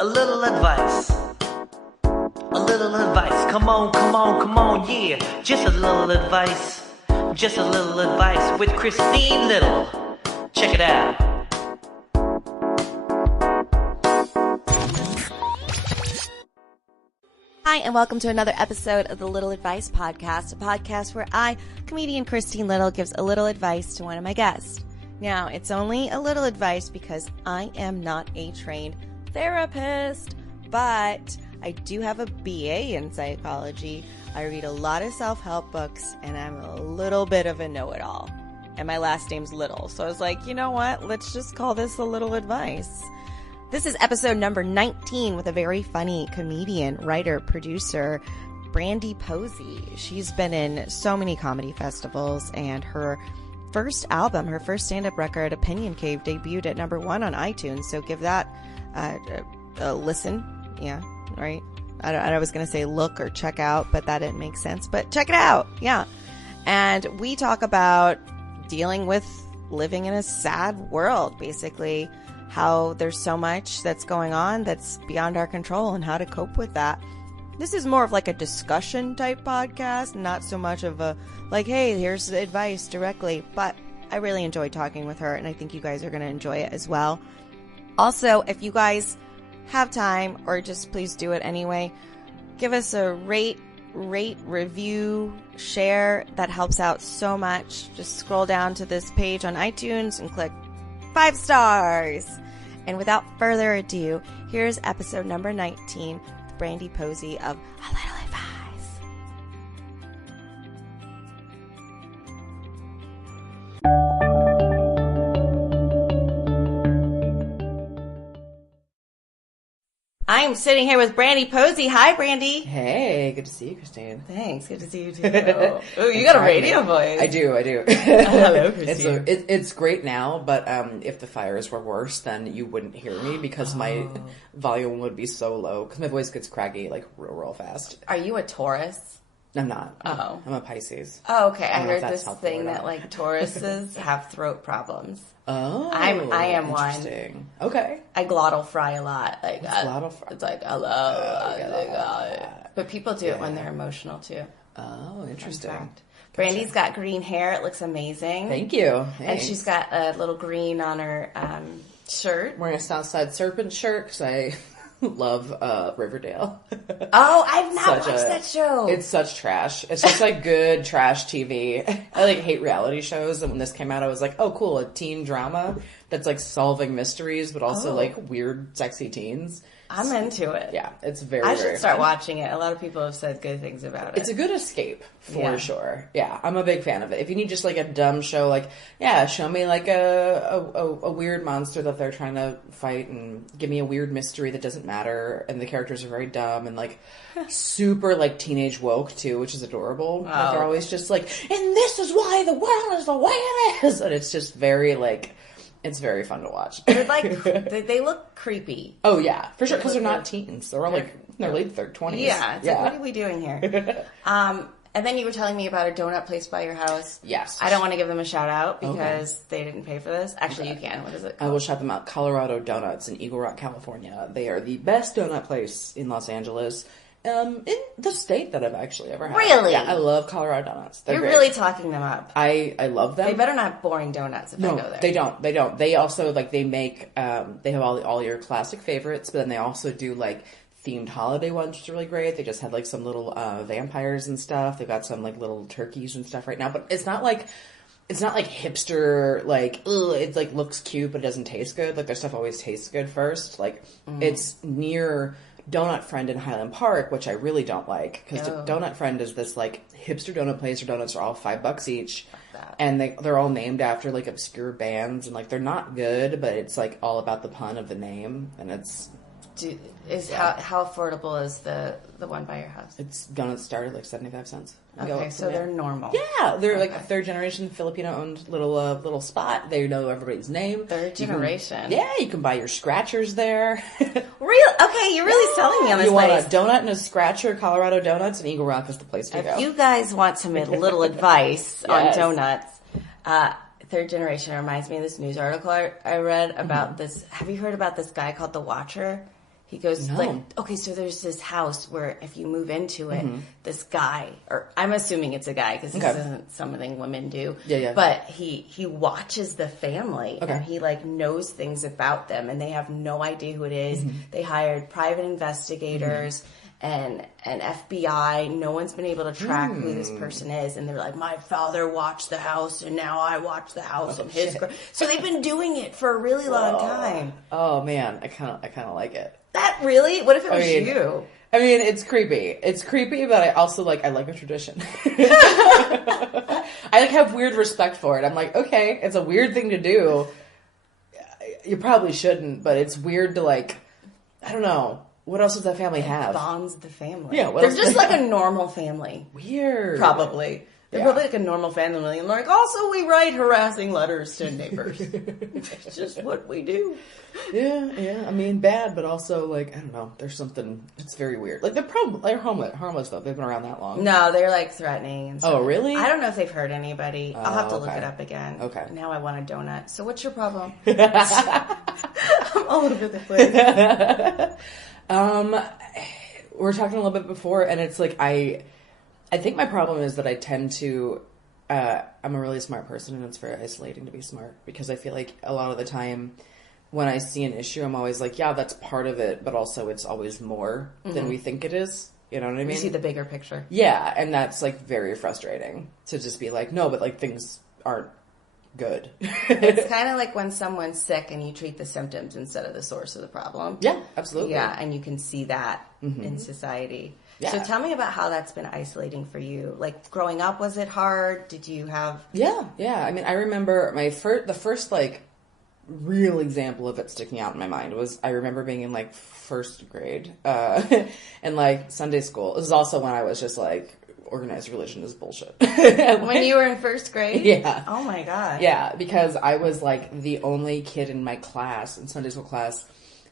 A little advice. A little advice. Come on, yeah. Just a little advice. Just a little advice with Christine Little. Check it out. Hi, and welcome to another episode of the Little Advice Podcast, a podcast where I, comedian Christine Little, gives a little advice to one of my guests. Now, it's only a little advice because I am not a trained therapist, but I do have a BA in psychology. I read a lot of self-help books, and I'm a little bit of a know-it-all. And my last name's Little, so I was like, you know what? Let's just call this a little advice. This is episode number 19 with a very funny comedian, writer, producer, Brandie Posey. She's been in so many comedy festivals, and her first album, her first stand-up record, Opinion Cave, debuted at number 1 on iTunes. So give that a listen. Yeah, right? I was going to say look or check out, but that didn't make sense. But check it out. Yeah. And we talk about dealing with living in a sad world, basically. How there's so much that's going on that's beyond our control and how to cope with that. This is more of like a discussion type podcast, not so much of a like, hey, here's the advice directly. But I really enjoyed talking with her, and I think you guys are going to enjoy it as well. Also, if you guys have time, or just please do it anyway, give us a rate, review, share. That helps out so much. Just scroll down to this page on iTunes and click 5 stars. And without further ado, here's episode number 19 with Brandie Posey of A Little Advice. I'm sitting here with Brandie Posey. Hi, Brandie. Hey, good to see you, Christine. Thanks. Good to see you, too. Oh, you got a radio voice. I do. Hello, Christine. It's great now, but if the fires were worse, then you wouldn't hear me because my volume would be so low because my voice gets craggy like real fast. Are you a Taurus? I'm not. Oh. I'm a Pisces. Oh, okay. I heard this thing that like Tauruses have throat problems. Oh, I am interesting. One. Okay. I glottal fry a lot. Like glottal fry? It's like but people do it when they're emotional too. Oh, interesting. Gotcha. Brandie's got green hair. It looks amazing. Thank you. Thanks. And she's got a little green on her shirt. Wearing a Southside Serpent shirt because I love Riverdale. Oh, I've not watched that show. It's such trash. It's just like good trash TV. I like hate reality shows, and when this came out, I was like, oh, cool, a teen drama that's like solving mysteries, but also like weird, sexy teens. I'm into it. Yeah, it's very, I should very start fun. watching it. A lot of people have said good things about it. It's a good escape, for sure. Yeah, I'm a big fan of it. If you need just like a dumb show, like, yeah, show me like a weird monster that they're trying to fight and give me a weird mystery that doesn't matter and the characters are very dumb and like super like teenage woke too, which is adorable. Oh. Like, they're always just like, and this is why the world is the way it is. And it's just very like... It's very fun to watch. They're like, they look creepy. Oh, yeah. For sure, because they're not teens. They're all like in their late 20s. Yeah. It's like, what are we doing here? And then you were telling me about a donut place by your house. Yes. I don't want to give them a shout out because they didn't pay for this. Actually, you can. What is it called? I will shout them out. Colorado Donuts in Eagle Rock, California. They are the best donut place in Los Angeles. In the state that I've actually ever had. Really? Yeah, I love Colorado Donuts. They're great. Really talking them up. I love them. They better not have boring donuts if I go there. They don't. They also, like, they make, they have all your classic favorites, but then they also do, like, themed holiday ones, which are really great. They just had, like, some little vampires and stuff. They've got some, like, little turkeys and stuff right now, but it's not like hipster, like, ugh, it, like, looks cute, but it doesn't taste good. Like, their stuff always tastes good first. Like, it's near Donut Friend in Highland Park, which I really don't like, because Donut Friend is this, like, hipster donut place where donuts are all $5 each, and they're all named after, like, obscure bands, and, like, they're not good, but it's, like, all about the pun of the name, and it's... How affordable is the one by your house? It's donuts start at like 75 cents. Okay, so they're normal. Yeah, they're like a third generation Filipino owned little spot. They know everybody's name. Third generation. You can buy your scratchers there. Real? Okay, you're really selling me on this place. You want a donut and a scratcher? Colorado Donuts and Eagle Rock is the place to go. If you guys want some little advice on donuts, third generation reminds me of this news article I read about this. Have you heard about this guy called The Watcher? He goes, No. like, okay, so there's this house where if you move into it, this guy, or I'm assuming it's a guy because this isn't something women do. Yeah. But he watches the family Okay. and he like knows things about them and they have no idea who it is. They hired private investigators and an FBI. No one's been able to track who this person is. And they're like, my father watched the house and now I watch the house and his. So they've been doing it for a really long time. Oh man, I kind of like it. That really? What if it was you? I mean, it's creepy. It's creepy, but I also I like a tradition. I have weird respect for it. I'm like, okay, it's a weird thing to do. You probably shouldn't, but it's weird to I don't know. What else does that family have? Bonds the family. Yeah, they're just like a normal family. Weird. Probably. They're probably like a normal family. And like, also we write harassing letters to neighbors. It's just what we do. Yeah. I mean, bad, but also I don't know. There's something. It's very weird. They're harmless though. They've been around that long. No, they're threatening and stuff. Oh, really? I don't know if they've hurt anybody. I'll have to look it up again. Okay. Now I want a donut. So what's your problem? I'm all over the place. We were talking a little bit before, and it's I think my problem is that I tend to, I'm a really smart person, and it's very isolating to be smart, because I feel like a lot of the time when I see an issue, I'm always like, yeah, that's part of it, but also it's always more than we think it is. You know what I mean? You see the bigger picture. Yeah, and that's very frustrating to just be like, no, but things aren't good. It's kind of like when someone's sick and you treat the symptoms instead of the source of the problem. Yeah, absolutely. Yeah, and you can see that in society. Yeah. So tell me about how that's been isolating for you. Growing up, was it hard? Did you have... Yeah. I mean, I remember the first real example of it sticking out in my mind was I remember being in first grade and Sunday school. This is also when I was just organized religion is bullshit. When you were in first grade? Yeah. Oh my God. Yeah, because I was the only kid in my class, in Sunday school class,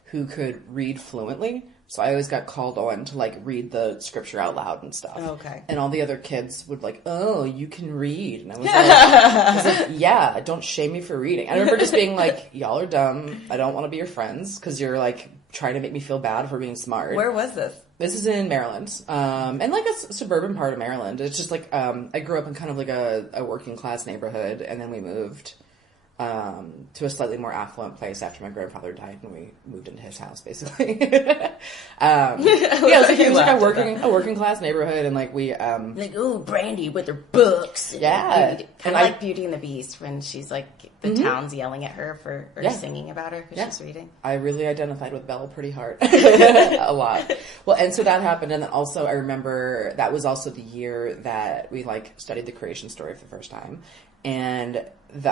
who could read fluently. So I always got called on to read the scripture out loud and stuff. Okay. And all the other kids would oh, you can read. And I was like, yeah, don't shame me for reading. I remember just being y'all are dumb. I don't want to be your friends because you're trying to make me feel bad for being smart. Where was this? This is in Maryland, and a suburban part of Maryland. It's just I grew up in kind of a working class neighborhood, and then we moved to a slightly more affluent place after my grandfather died, and we moved into his house, basically. It was a working class neighborhood, and we ooh, Brandie with her books. Yeah, kind of like Beauty and the Beast when she's the town's yelling at her for singing about her because she's reading. I really identified with Belle pretty hard, a lot. Well, and so that happened, and then also I remember that was also the year that we studied the creation story for the first time, and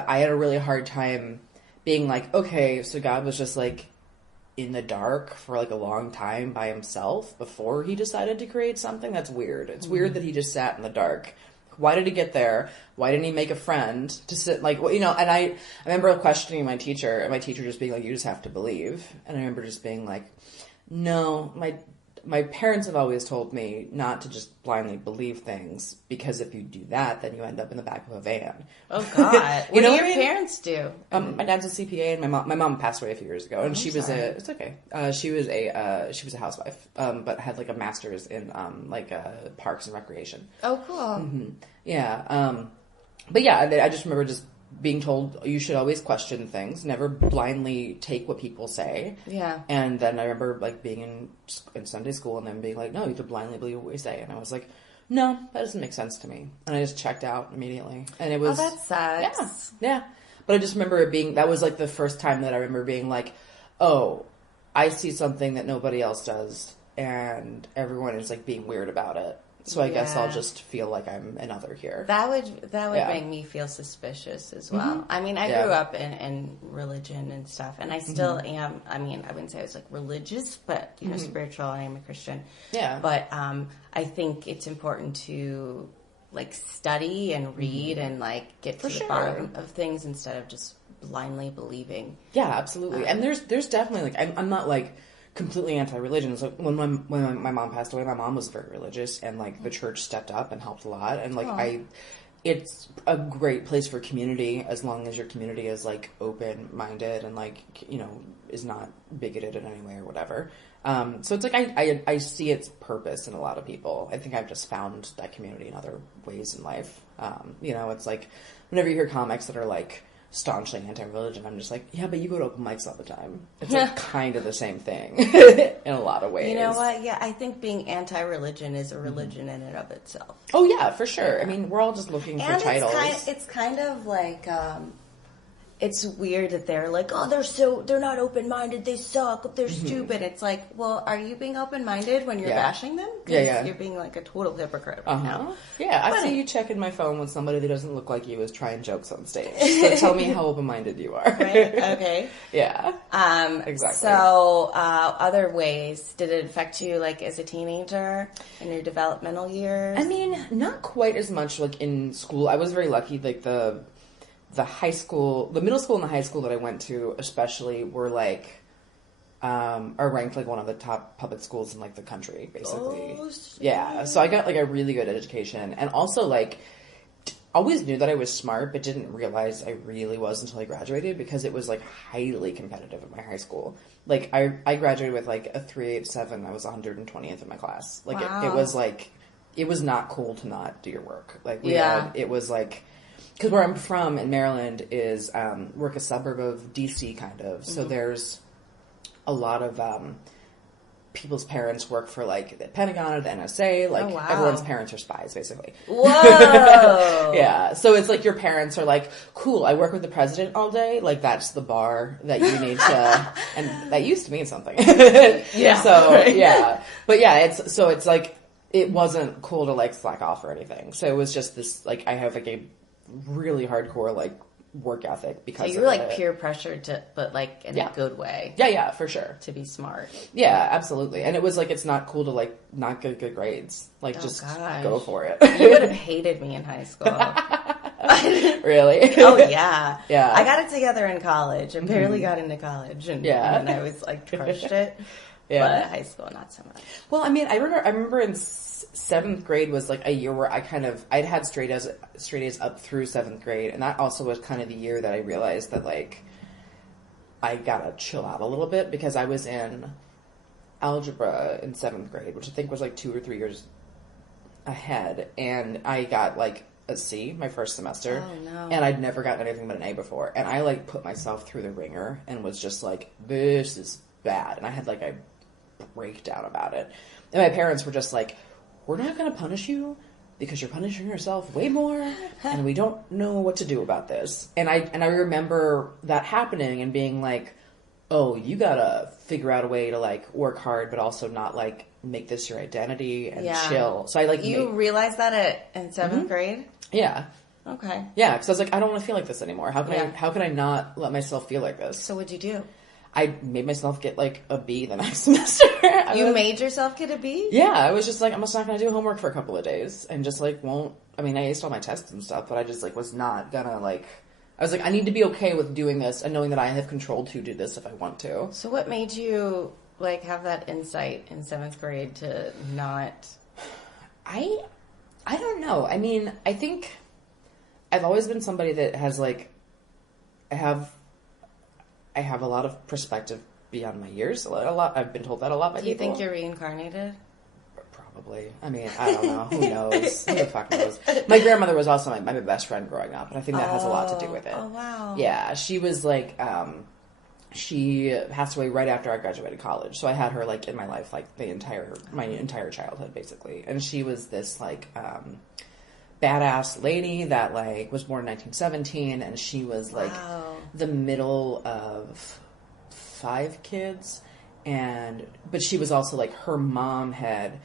I had a really hard time being okay, so God was just in the dark for a long time by himself before he decided to create something. That's weird. It's weird that he just sat in the dark. Why did he get there? Why didn't he make a friend to sit and I remember questioning my teacher, and my teacher just being you just have to believe. And I remember just being no, my parents have always told me not to just blindly believe things, because if you do that, then you end up in the back of a van. Oh God! What do your parents do? My dad's a CPA, and my mom passed away a few years ago, and she was it's okay. She was a housewife, but had a master's in parks and recreation. Oh, cool. Mm-hmm. Yeah. But yeah, I just remember just being told you should always question things, never blindly take what people say. Yeah. And then I remember being in Sunday school and then being no, you have to blindly believe what we say. And I was no, that doesn't make sense to me. And I just checked out immediately. And it was... Oh, that sucks. Yeah. But I just remember it being... That was the first time that I remember being oh, I see something that nobody else does, and everyone is being weird about it. So I guess I'll just feel I'm another here. That would make me feel suspicious as well. Mm-hmm. I mean, I grew up in religion and stuff, and I still am. I mean, I wouldn't say I was religious, but spiritual. I am a Christian. Yeah. But I think it's important to study and read and get to the bottom of things instead of just blindly believing. Yeah, absolutely. And there's definitely I'm not completely anti-religion. So when my mom passed away, my mom was very religious, and the church stepped up and helped a lot, and it's a great place for community as long as your community is like open-minded and like, you know, is not bigoted in any way or whatever. So it's like I see its purpose in a lot of people. I think I've just found that community in other ways in life. You know, it's like whenever you hear comics that are like staunchly anti-religion, I'm just like, yeah, but you go to open mics all the time. It's like kind of the same thing in a lot of ways. You know what? Yeah, I think being anti-religion is a religion in and of itself. Oh yeah, for sure. I mean, we're all just looking for titles. It's kind of like, it's weird that they're like, oh, they're not open-minded, they suck, they're stupid. It's like, well, are you being open-minded when you're bashing them? Because you're being like a total hypocrite right now. Yeah, I see you checking my phone when somebody that doesn't look like you is trying jokes on stage. So tell me how open-minded you are. Right? Okay. Yeah. Exactly. So, other ways, did it affect you like as a teenager in your developmental years? I mean, not quite as much like in school. I was very lucky, like the high school, the middle school and the high school that I went to especially were like, are ranked like one of the top public schools in like the country, basically. Oh, yeah. So I got like a really good education and also like always knew that I was smart, but didn't realize I really was until I graduated because it was like highly competitive at my high school. Like I graduated with like a 387. I was 120th in my class. Like it was like, it was not cool to not do your work. Like it was like, because where I'm from in Maryland is, we're like a suburb of DC kind of. So there's a lot of people's parents work for like the Pentagon or the NSA. Like everyone's parents are spies, basically. Whoa! Yeah. So it's like your parents are like, cool, I work with the president all day. Like that's the bar that you need to, and that used to mean something. Yeah. So yeah. But yeah, it's like, it wasn't cool to like slack off or anything. So it was just this, like, I have like a really hardcore like work ethic because so you were like peer pressured to, but like in a good way. Yeah, for sure. To be smart. Yeah, absolutely. And it was like, it's not cool to like not get good grades. Like just go for it. You would have hated me in high school. Really? Oh yeah. Yeah. I got it together in college. I barely got into college and I was like crushed it. Yeah. But high school, not so much. Well, I mean, I remember in 7th grade was like a year where I'd had straight A's up through 7th grade. And that also was kind of the year that I realized that like, I gotta chill out a little bit because I was in algebra in 7th grade, which I think was like 2 or 3 years ahead. And I got like a C my first semester. Oh, no. And I'd never gotten anything but an A before. And I like put myself through the ringer and was just like, this is bad. And I had like a breakdown about it. And my parents were just like, we're not going to punish you because you're punishing yourself way more and we don't know what to do about this. And I remember that happening and being like, oh, you got to figure out a way to like work hard but also not like make this your identity and chill. So I like you realized that in 7th grade? Yeah. Okay. Yeah, because I was like, I don't want to feel like this anymore. How can I not let myself feel like this? So what'd you do? I made myself get like a B the next semester. You made yourself get a B? Yeah, I was just like, I'm just not going to do homework for a couple of days and just like I mean, I aced all my tests and stuff, but I just like was not gonna like, I was like, I need to be okay with doing this and knowing that I have control to do this if I want to. So what made you like have that insight in 7th grade to not? I don't know. I mean, I think I've always been somebody that has like, I have a lot of perspective beyond my years. A lot. I've been told that a lot by people. Do you think you're reincarnated? Probably. I mean, I don't know. Who knows? Who the fuck knows? My grandmother was also my best friend growing up, and I think that has a lot to do with it. Oh, wow. Yeah, she was like, she passed away right after I graduated college, so I had her like in my life like my entire childhood basically, and she was this like badass lady that like was born in 1917, and she was like the middle of 5 kids, but she was also like, her mom had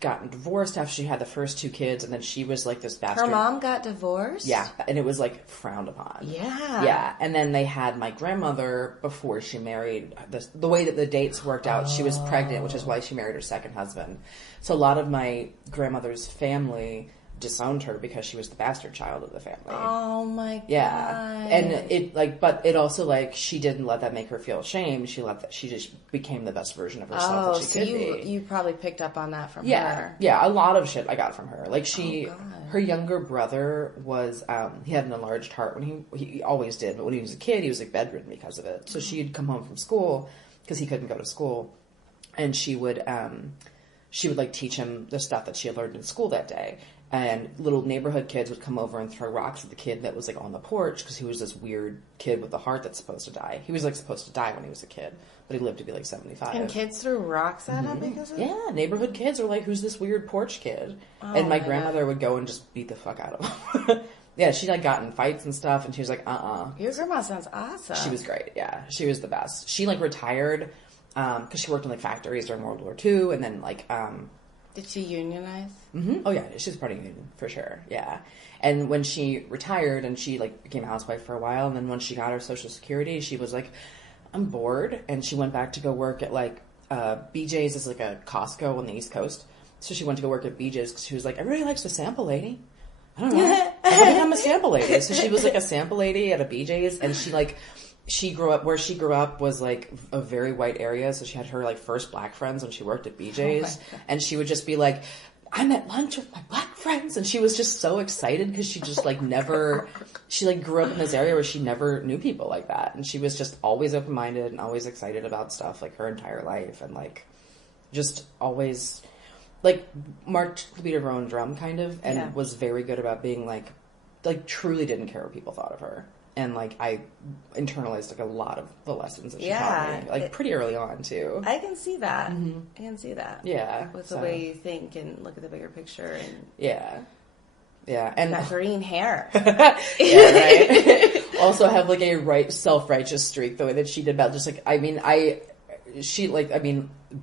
gotten divorced after she had the first 2 kids, and then she was like this bastard. Her mom got divorced? Yeah, and it was like frowned upon. Yeah. Yeah, and then they had my grandmother before she married. The way that the dates worked out, she was pregnant, which is why she married her second husband. So a lot of my grandmother's family disowned her because she was the bastard child of the family. Oh my god. Yeah. And it like, but it also like, she didn't let that make her feel ashamed. She just became the best version of herself that she could be. You probably picked up on that from Yeah. her. Yeah, a lot of shit I got from her. Like her younger brother was, he had an enlarged heart when he always did, but when he was a kid, he was like bedridden because of it. So she'd come home from school because he couldn't go to school, and she would like teach him the stuff that she had learned in school that day. And little neighborhood kids would come over and throw rocks at the kid that was like on the porch because he was this weird kid with a heart that's supposed to die. He was like supposed to die when he was a kid, but he lived to be like 75. And kids threw rocks at him because of it? Yeah, neighborhood kids were like, who's this weird porch kid? And my grandmother would go and just beat the fuck out of him. Yeah, she like got in fights and stuff, and she was like, Your grandma sounds awesome. She was great, yeah. She was the best. She like retired because she worked in like factories during World War II, and then like... Did she unionize? Mm-hmm. Oh yeah, she's part of union for sure. Yeah, and when she retired and she like became a housewife for a while, and then when she got her Social Security, she was like, "I'm bored," and she went back to go work at like BJ's is like a Costco on the East Coast. So she went to go work at BJ's because she was like, "Everybody likes a sample lady." I don't know. I think I'm a sample lady. So she was like a sample lady at a BJ's, and she grew up where she grew up was like a very white area, so she had her like first black friends when she worked at BJ's, and she would just be like, I'm at lunch with my black friends, and she was just so excited because she just like she like grew up in this area where she never knew people like that, and she was just always open-minded and always excited about stuff like her entire life, and like just always like marched the beat of her own drum kind of, and was very good about being like truly didn't care what people thought of her. And, like, I internalized, like, a lot of the lessons that she taught me. Like, pretty early on, too. I can see that. Mm-hmm. I can see that. Yeah. With the way you think and look at the bigger picture. And yeah. Yeah. And that green hair. Yeah, right? Also have, like, a self-righteous streak, the way that she did about just, like,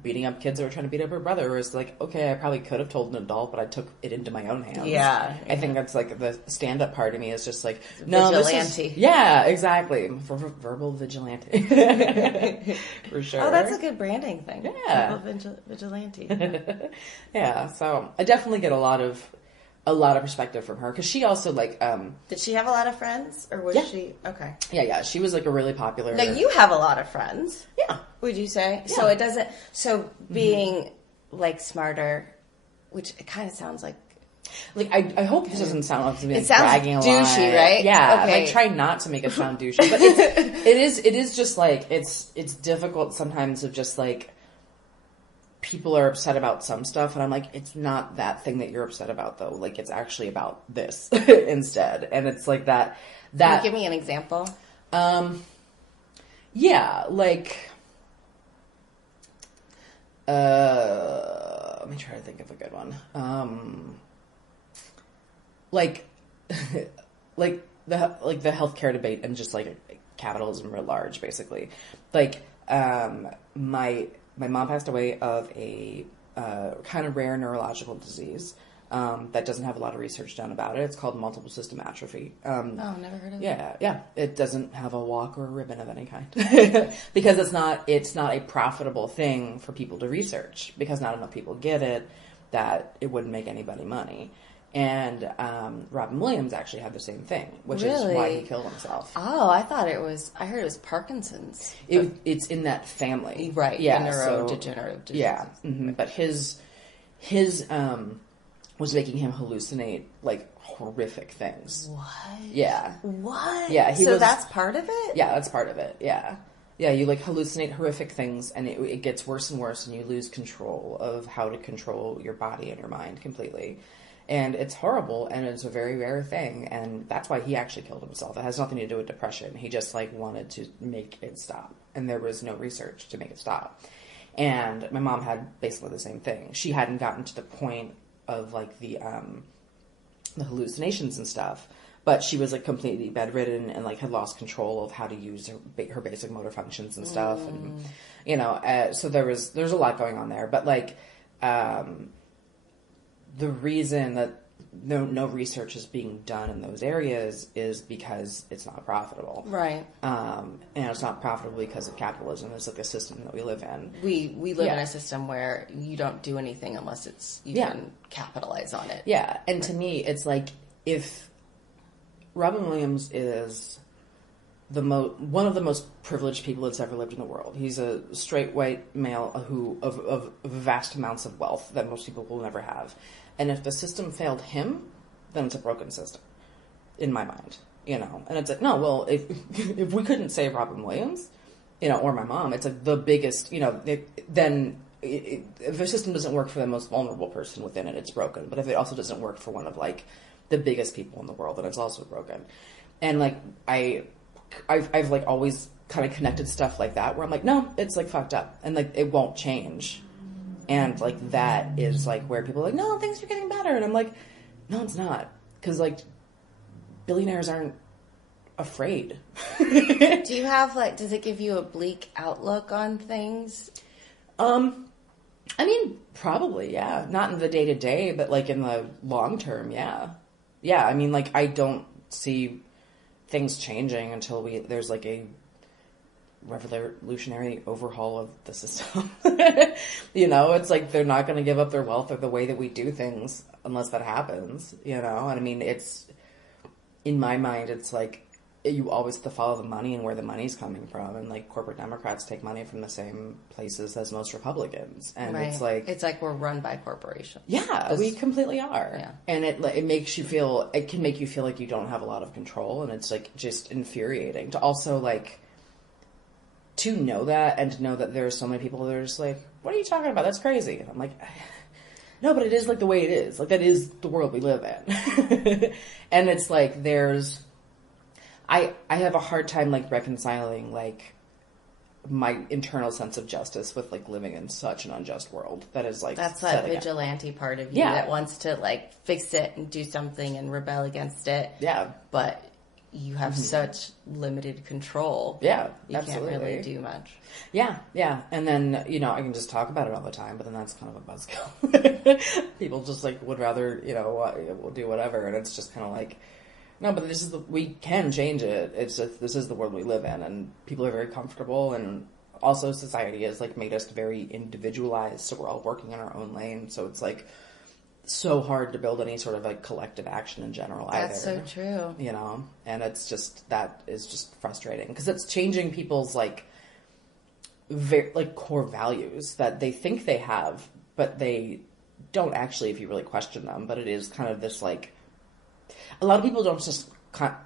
beating up kids that were trying to beat up her brother was like, okay, I probably could have told an adult, but I took it into my own hands. Yeah. I think that's like the stand-up part of me is just like, no, vigilante. Yeah, exactly. Verbal vigilante. For sure. Oh, that's a good branding thing. Yeah. Verbal vigilante. Yeah, so I definitely get a lot of perspective from her because she also like did she have a lot of friends or was she okay? Yeah, she was like a really popular. Now you have a lot of friends. Yeah. Would you say? Yeah. So it doesn't being like smarter, which it kind of sounds like I hope this doesn't sound like me it sounds bragging a lot. douchey, right? Yeah, okay. I try not to make it sound douchey, but it is just like it's difficult sometimes of just like people are upset about some stuff, and I'm like, it's not that thing that you're upset about though. Like it's actually about this instead, and it's like that. Can you give me an example? Yeah, like. Let me try to think of a good one. Like the healthcare debate and just like capitalism writ large, basically. Like, my mom passed away of a kind of rare neurological disease that doesn't have a lot of research done about it. It's called multiple system atrophy. Never heard of it. Yeah. It doesn't have a walk or a ribbon of any kind because it's not a profitable thing for people to research because not enough people get it, that it wouldn't make anybody money. And Robin Williams actually had the same thing, which is why he killed himself. Oh, I heard it was Parkinson's. It's in that family. Right. Yeah. Neurodegenerative disease. Yeah. Mm-hmm. But his was making him hallucinate like horrific things. What? Yeah. What? Yeah. That's part of it? Yeah, that's part of it. Yeah. Yeah, you like hallucinate horrific things and it gets worse and worse and you lose control of how to control your body and your mind completely. And it's horrible and it's a very rare thing and that's why he actually killed himself. It has nothing to do with depression. He just like wanted to make it stop and there was no research to make it stop. And my mom had basically the same thing. She hadn't gotten to the point of like the hallucinations and stuff, but she was like completely bedridden and like had lost control of how to use her basic motor functions and stuff, and you know, so there's a lot going on there. But like the reason that no research is being done in those areas is because it's not profitable. Right. And it's not profitable because of capitalism. It's like a system that we live in. We live in a system where you don't do anything unless you can capitalize on it. Yeah. And to me, it's like if Robin Williams is one of the most privileged people that's ever lived in the world. He's a straight white male who of vast amounts of wealth that most people will never have. And if the system failed him, then it's a broken system, in my mind, And it's like, no, well, if we couldn't save Robin Williams, or my mom, it's like the biggest, then if the system doesn't work for the most vulnerable person within it, it's broken. But if it also doesn't work for one of like the biggest people in the world, then it's also broken. And like I've like always kind of connected stuff like that where I'm like, no, it's like fucked up and like it won't change. And like that is like where people are like, no, things are getting better. And I'm like, no, it's not. Because like billionaires aren't afraid. Do you have like, does it give you a bleak outlook on things? I mean, probably, yeah. Not in the day to day, but like in the long term, yeah. Yeah, I mean, like I don't see things changing until there's like a revolutionary overhaul of the system. It's like they're not going to give up their wealth or the way that we do things unless that happens, And I mean, it's, in my mind, it's like you always have to follow the money and where the money's coming from. And like corporate Democrats take money from the same places as most Republicans. And it's like we're run by corporations. Yeah, we completely are. Yeah. And it can make you feel like you don't have a lot of control. And it's like just infuriating to also like, to know that and to know that there are so many people that are just like, what are you talking about? That's crazy. And I'm like, no, but it is like the way it is. Like that is the world we live in. And it's like I have a hard time like reconciling like my internal sense of justice with like living in such an unjust world that is like that's that vigilante part of you that wants to like fix it and do something and rebel against it. Yeah. But you have such limited control. Yeah, you absolutely. can't really do much. Yeah, yeah. And then, I can just talk about it all the time, but then that's kind of a buzzkill. People just like would rather, we'll do whatever. And it's just kind of like, no, but we can change it. It's just, this is the world we live in and people are very comfortable. And also society has like made us very individualized. So we're all working in our own lane. So it's like, so hard to build any sort of like collective action in general either. That's so true. And it's just, that is just frustrating because it's changing people's like core values that they think they have, but they don't actually if you really question them. But it is kind of this like, a lot of people don't just,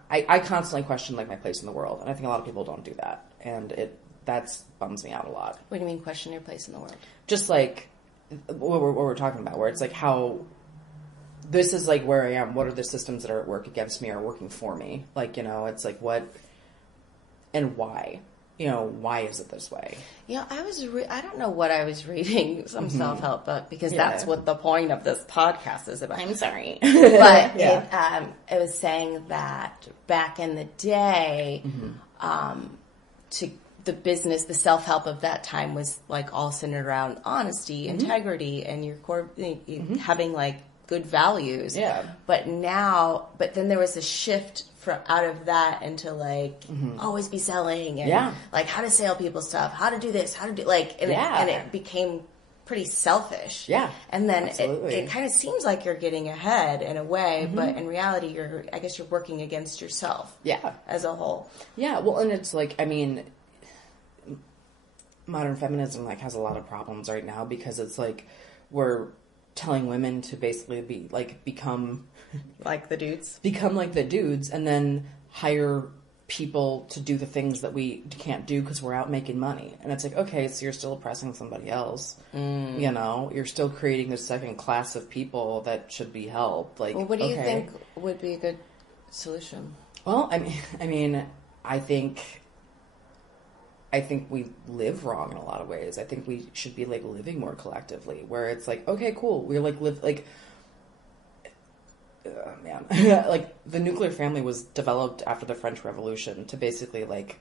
I constantly question like my place in the world. And I think a lot of people don't do that. And that bums me out a lot. What do you mean question your place in the world? Just like, what we're talking about, where it's like how this is like where I am. What are the systems that are at work against me or working for me? Like, it's like what and why? Why is it this way? I don't know what I was reading, some self-help book, because that's what the point of this podcast is about. I'm sorry. But it was saying that back in the day, the self-help of that time was like all centered around honesty, integrity, and your core, having like good values. Yeah. But then there was a shift out of that into like always be selling and like how to sell people stuff, how to do this, how to do and it became pretty selfish. Yeah. And then it kind of seems like you're getting ahead in a way, but in reality I guess you're working against yourself. Yeah. As a whole. Yeah. Well, and it's like, I mean, modern feminism like has a lot of problems right now because it's like we're telling women to basically become like the dudes, and then hire people to do the things that we can't do because we're out making money. And it's like, okay, so you're still oppressing somebody else. You're still creating this second class of people that should be helped. Like, well, what do you think would be a good solution? Well, I mean, I think we live wrong in a lot of ways. I think we should be like living more collectively, where it's like, okay, cool, we're like like the nuclear family was developed after the French Revolution to basically like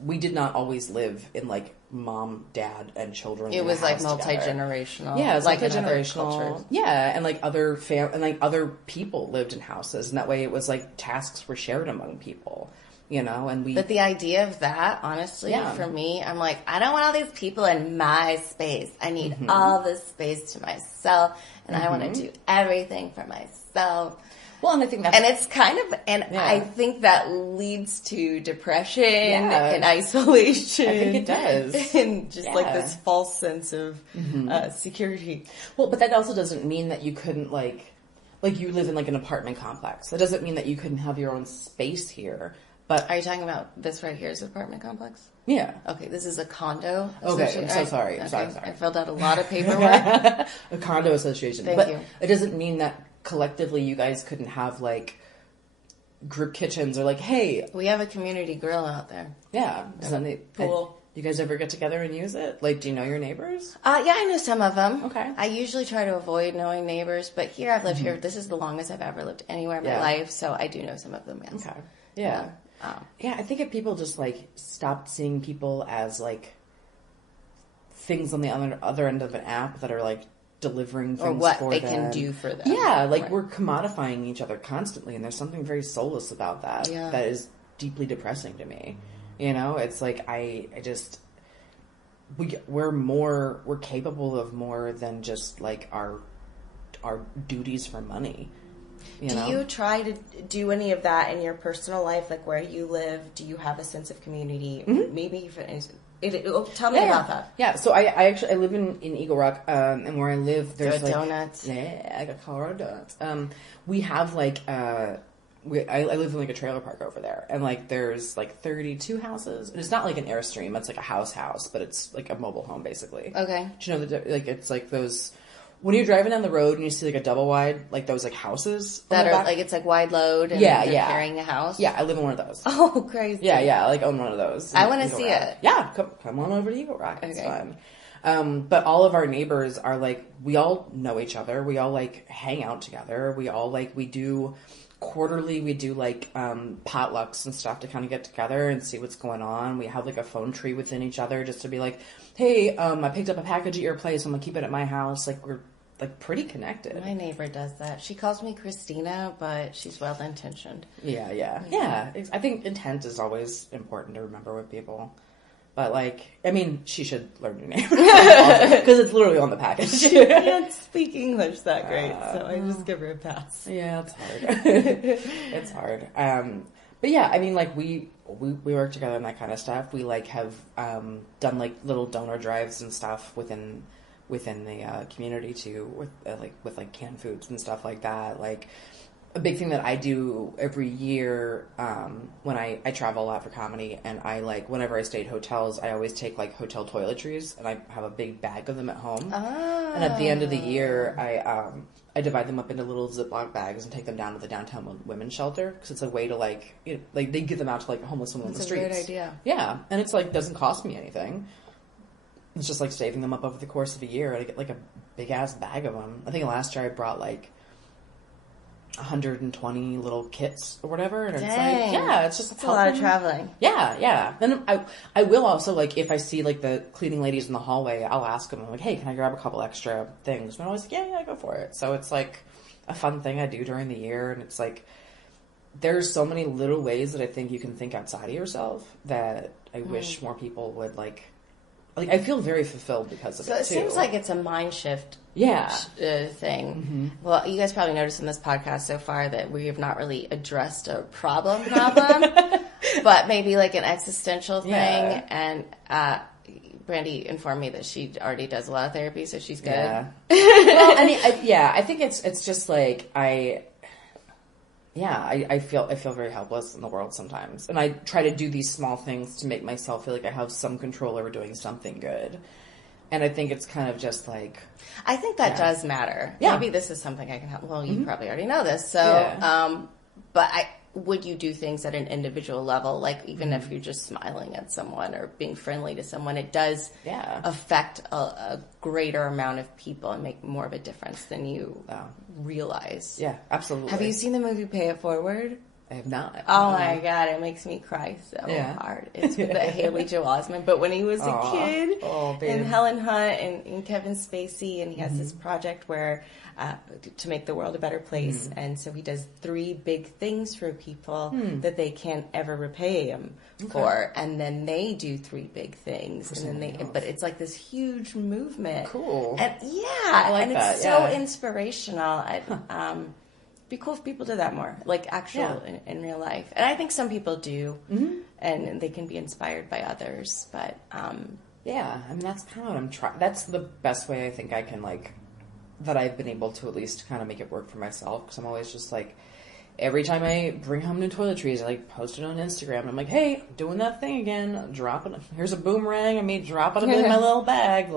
we did not always live in like mom, dad, and children. It was like together. multi-generational. Yeah, it was like multi-generational. Yeah, and like other people lived in houses, and that way it was like tasks were shared among people. You know, and But the idea of that, honestly, for me, I'm like, I don't want all these people in my space. I need all this space to myself, and I want to do everything for myself. Well, and I think that's... And it's kind of... And I think that leads to depression and isolation. I think it does. And just like this false sense of security. Well, but that also doesn't mean that you couldn't like you live in like an apartment complex. That doesn't mean that you couldn't have your own space here. But are you talking about this right here is an apartment complex? Yeah. Okay, this is a condo. Okay, I'm so sorry. I'm sorry. I filled out a lot of paperwork. A condo association. Thank you. It doesn't mean that collectively you guys couldn't have like group kitchens or like, hey, we have a community grill out there. Yeah. Pool. You guys ever get together and use it? Like, do you know your neighbors? Yeah, I know some of them. Okay. I usually try to avoid knowing neighbors, but here I've lived here. This is the longest I've ever lived anywhere in my life, so I do know some of them. Yes. Okay. Yeah. Yeah, I think if people just like stopped seeing people as like things on the other end of an app that are like delivering things or what for they them. can do for them. Yeah, like we're commodifying each other constantly, and there's something very soulless about that. Yeah. That is deeply depressing to me. You know, it's like I just we're capable of more than just like our duties for money. Do you try to do any of that in your personal life, like where you live? Do you have a sense of community? Maybe tell me about that. Yeah, so I actually live in Eagle Rock, and where I live, there's like donuts. Yeah, I got Colorado donuts. We have like I live in like a trailer park over there, and like there's like 32 houses, and it's not like an Airstream, it's like a house, but it's like a mobile home basically. Okay. Do you know that like it's like those. When you're driving down the road and you see like a double wide, like those like houses that are like it's like wide load and they're carrying a house. Yeah, I live in one of those. Oh, crazy! Yeah, I like own one of those. I want to see it. Yeah, come on over to Eagle Rock. It's fun. But all of our neighbors are like we all know each other. We all like hang out together. We all like we do quarterly. We do like potlucks and stuff to kind of get together and see what's going on. We have like a phone tree within each other just to be like, hey, I picked up a package at your place. I'm gonna keep it at my house. Like we're like pretty connected. My neighbor does that. She calls me Christina, but she's well intentioned. Yeah. I think intent is always important to remember with people. But like, I mean, she should learn your name because it's literally on the package. She can't speak English that great, so I just give her a pass. Yeah, it's hard. It's hard. But yeah, I mean, like we work together and that kind of stuff. We like have done like little donor drives and stuff within the community too, with canned foods and stuff like that. Like a big thing that I do every year when I travel a lot for comedy, and I like whenever I stay at hotels, I always take like hotel toiletries, and I have a big bag of them at home. And at the end of the year, I divide them up into little Ziploc bags and take them down to the downtown women's shelter because it's a way to like they give them out to like homeless women on the streets. That's a great idea. Yeah, and it's like doesn't cost me anything. It's just like saving them up over the course of a year. I get like a big ass bag of them. I think last year I brought like 120 little kits or whatever. And it's like, it's just a lot of traveling. Yeah. Then I will also like if I see like the cleaning ladies in the hallway, I'll ask them. I'm like, hey, can I grab a couple extra things? And they're always like, yeah, go for it. So it's like a fun thing I do during the year, and it's like there's so many little ways that I think you can think outside of yourself that I wish more people would like I feel very fulfilled because of it, too. So it seems like it's a mind shift thing. Mm-hmm. Well, you guys probably noticed in this podcast so far that we have not really addressed a problem, but maybe like an existential thing. Yeah. And Brandie informed me that she already does a lot of therapy, so she's good. Yeah. Well, I mean, I think it's just like I feel very helpless in the world sometimes. And I try to do these small things to make myself feel like I have some control over doing something good. And I think it's kind of just like... I think that does matter. Yeah. Maybe this is something I can help. Well, you probably already know this. So, but would you do things at an individual level? Like even if you're just smiling at someone or being friendly to someone, it does affect a greater amount of people and make more of a difference than you realize. Yeah, absolutely. Have you seen the movie Pay It Forward? I have not. Oh my God, it makes me cry so hard. It's with the Haley Joel Osment, but when he was a kid, and Helen Hunt and Kevin Spacey, and he has this project where to make the world a better place, and so he does 3 big things for people that they can't ever repay him for, and then they do 3 big things, and then but it's like this huge movement. Cool. And I like and that. it's so inspirational. Be cool if people did that more, like in real life. And I think some people do, and they can be inspired by others. But I mean, that's kind of what I'm trying. That's the best way I think I can that I've been able to at least kind of make it work for myself. Because I'm always just every time I bring home new toiletries, I post it on Instagram. And I'm like, hey, I'm doing that thing again. Here's a boomerang. I made dropping it in my little bag.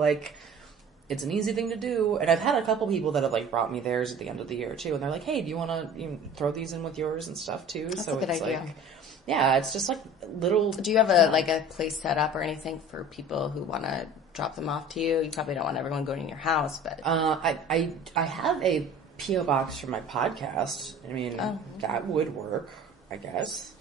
It's an easy thing to do. And I've had a couple people that have brought me theirs at the end of the year too. And they're like, hey, do you want to throw these in with yours and stuff too? That's so a good it's idea. It's just little. Do you have a place set up or anything for people who want to drop them off to you? You probably don't want everyone going in your house, but I have a P.O. box for my podcast. I mean, that would work, I guess.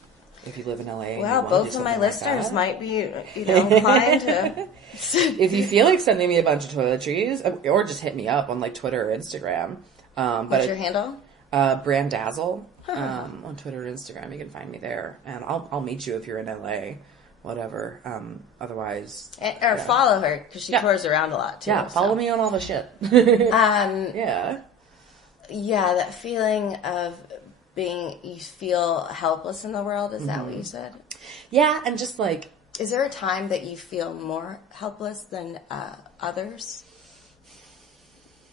If you live in LA. Well, both of my listeners might be, inclined to. If you feel like sending me a bunch of toiletries, or just hit me up on Twitter or Instagram. What's your handle? Brandazzle. On Twitter or Instagram, you can find me there, and I'll meet you if you're in LA. Whatever. Otherwise, or follow her because she tours around a lot too. Yeah, follow me on all the shit. Yeah, that feeling of you feel helpless in the world. Is that what you said? Yeah, and just is there a time that you feel more helpless than others?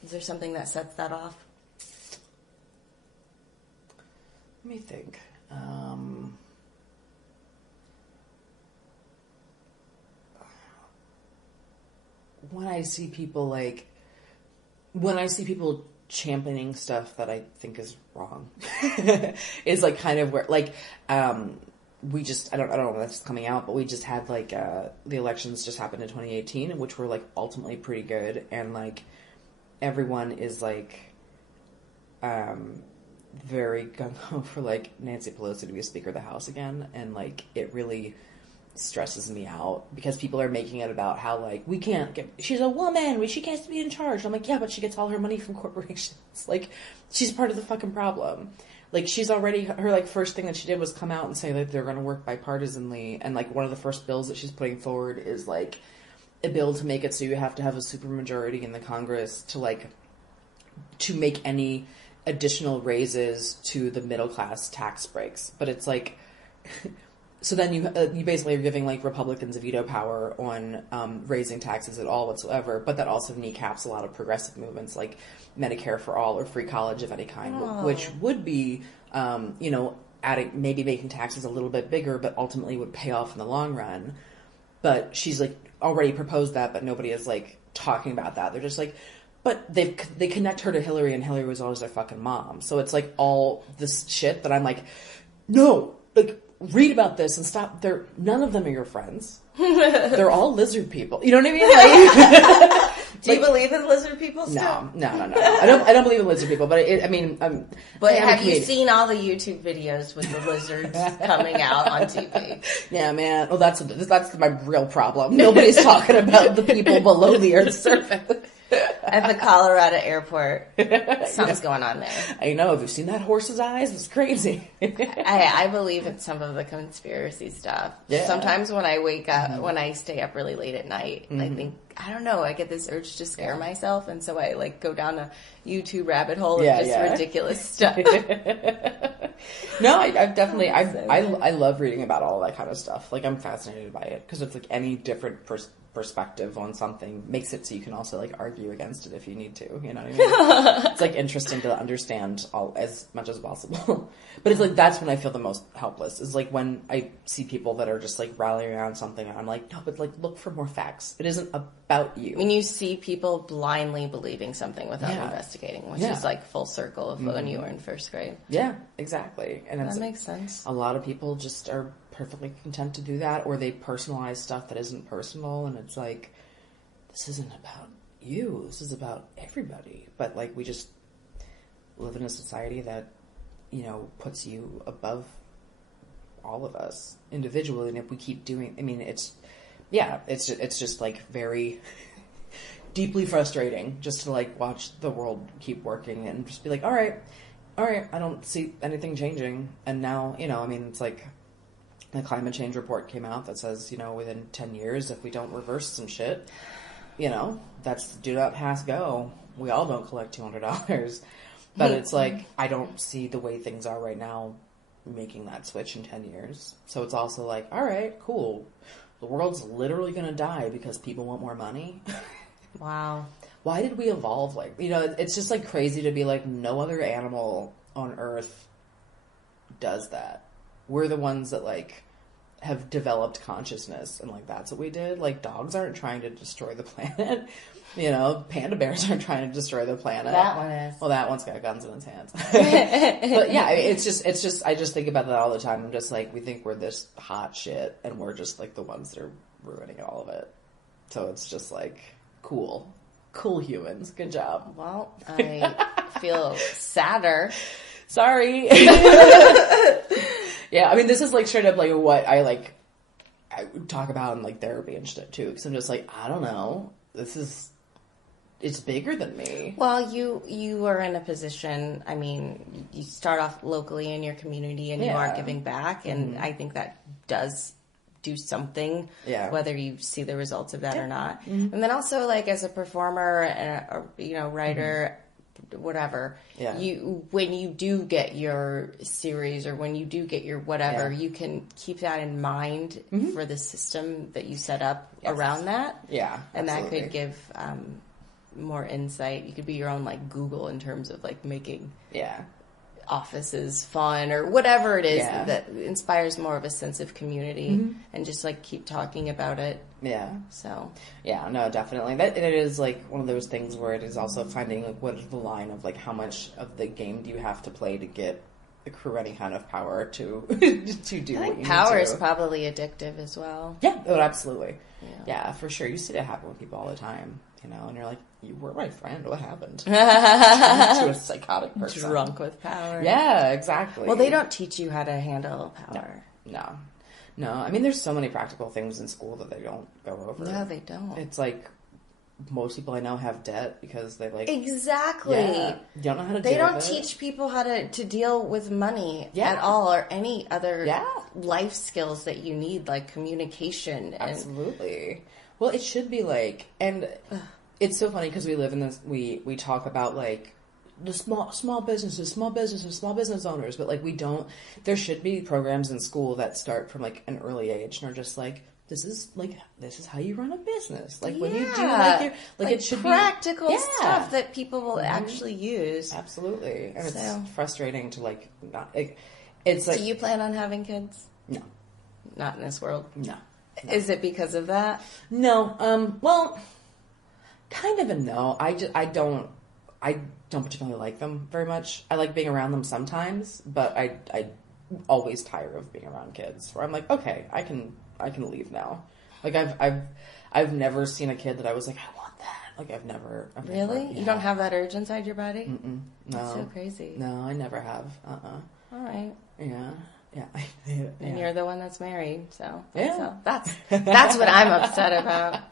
Is there something that sets that off? Let me think. When I see people championing stuff that I think is wrong is kind of where we just I don't know when that's coming out, but we just had the elections just happened in 2018, which were ultimately pretty good, and everyone is very gung-ho for Nancy Pelosi to be a Speaker of the House again, and it really stresses me out because people are making it about how we can't get, she's a woman, she can't be in charge. I'm yeah, but she gets all her money from corporations. She's part of the fucking problem. She's already, her first thing that she did was come out and say that they're going to work bipartisanly, and one of the first bills that she's putting forward is a bill to make it so you have to have a supermajority in the Congress to make any additional raises to the middle class tax breaks. But it's so then you basically are giving Republicans a veto power on raising taxes at all whatsoever, but that also kneecaps a lot of progressive movements like Medicare for all or free college of any kind, which would be adding, maybe making taxes a little bit bigger, but ultimately would pay off in the long run. But she's already proposed that, but nobody is talking about that. They're just but they connect her to Hillary, and Hillary was always their fucking mom. So it's all this shit that I'm no, read about this and stop. None of them are your friends. They're all lizard people. You know what I mean? Do you believe in lizard people still? No. I don't believe in lizard people, but but have you seen all the YouTube videos with the lizards coming out on TV? Yeah, man. Well, that's my real problem. Nobody's talking about the people below the Earth's surface. At the Colorado airport. Something's going on there. I know. Have you seen that horse's eyes? It's crazy. I believe in some of the conspiracy stuff. Yeah. Sometimes when I wake up, when I stay up really late at night, I think, I don't know, I get this urge to scare myself. And so I go down a YouTube rabbit hole of ridiculous stuff. No, I've definitely, I love reading about all that kind of stuff. I'm fascinated by it because it's any different perspective on something makes it so you can also argue against it if you need to, you know what I mean? It's interesting to understand all as much as possible. But it's that's when I feel the most helpless is when I see people that are just rallying around something and I'm no, but look for more facts. It isn't about you. When you see people blindly believing something without investigating, which is full circle of when you were in first grade. Yeah, exactly. And that makes sense. A lot of people just are perfectly content to do that, or they personalize stuff that isn't personal, and it's this isn't about you, this is about everybody. But we just live in a society that puts you above all of us individually. And if we keep doing, I mean, it's just like very deeply frustrating just to like watch the world keep working and just be like, all right, I don't see anything changing. And now, you know, I mean, it's like the climate change report came out that says, you know, within 10 years, if we don't reverse some shit, you know, that's do not pass go. We all don't collect $200. But it's like, I don't see the way things are right now making that switch in 10 years. So it's also like, all right, cool. The world's literally going to die because people want more money. Wow. Why did we evolve? Like, you know, it's just like crazy to be like, no other animal on Earth does that. We're the ones that like have developed consciousness, and like that's what we did. Like, dogs aren't trying to destroy the planet. You know, panda bears aren't trying to destroy the planet. That one is. Well, that one's got guns in its hands. But yeah, it's just, I just think about that all the time. I'm just like, we think we're this hot shit, and we're just like the ones that are ruining all of it. So it's just like, cool humans. Good job. Well, I feel sadder. Sorry. Yeah, I mean, this is like straight up like what I talk about in like therapy and shit too. Because I'm just like, I don't know. It's bigger than me. Well, you are in a position, I mean, you start off locally in your community and you are giving back, and I think that does do something, whether you see the results of that or not. And then also, like, as a performer and a writer, whatever, when you do get your series or when you do get your whatever, you can keep that in mind for the system that you set up around that. Yeah, and absolutely. That could give more insight. You could be your own like Google in terms of like making offices fun or whatever it is that inspires more of a sense of community and just like keep talking about it. Yeah. So. Yeah, no, definitely. It is like one of those things where it is also finding like what is the line of like how much of the game do you have to play to get accrue any kind of power to do I think power is probably addictive as well. Yeah, oh, absolutely. Yeah, for sure. You see that happen with people all the time, you know, and you're like, you were my friend. What happened? To a psychotic person. Drunk with power. Yeah, exactly. Well, they don't teach you how to handle power. No. I mean, there's so many practical things in school that they don't go over. No, they don't. It's like most people I know have debt because they like... Exactly. Yeah, you don't know how to deal with it. They don't teach people how to deal with money at all, or any other life skills that you need, like communication. Absolutely. Well, it should be like... And it's so funny because we live in this... We talk about like the small businesses, small business owners, but like we don't... There should be programs in school that start from like an early age and are just like... This is how you run a business. Like when you do like it should practical stuff that people will actually use. Absolutely. And it's frustrating to like not it's like... Do you plan on having kids? No. Not in this world? No. Is it because of that? No. Well, kind of a no. I don't particularly like them very much. I like being around them sometimes, but I always tire of being around kids. Where I'm like, okay, I can leave now. Like I've never seen a kid that I was like, I want that. Like I've never. Really? You don't have that urge inside your body? Mm-mm. No. That's so crazy. No, I never have. All right. Yeah. And you're the one that's married, so that's what I'm upset about.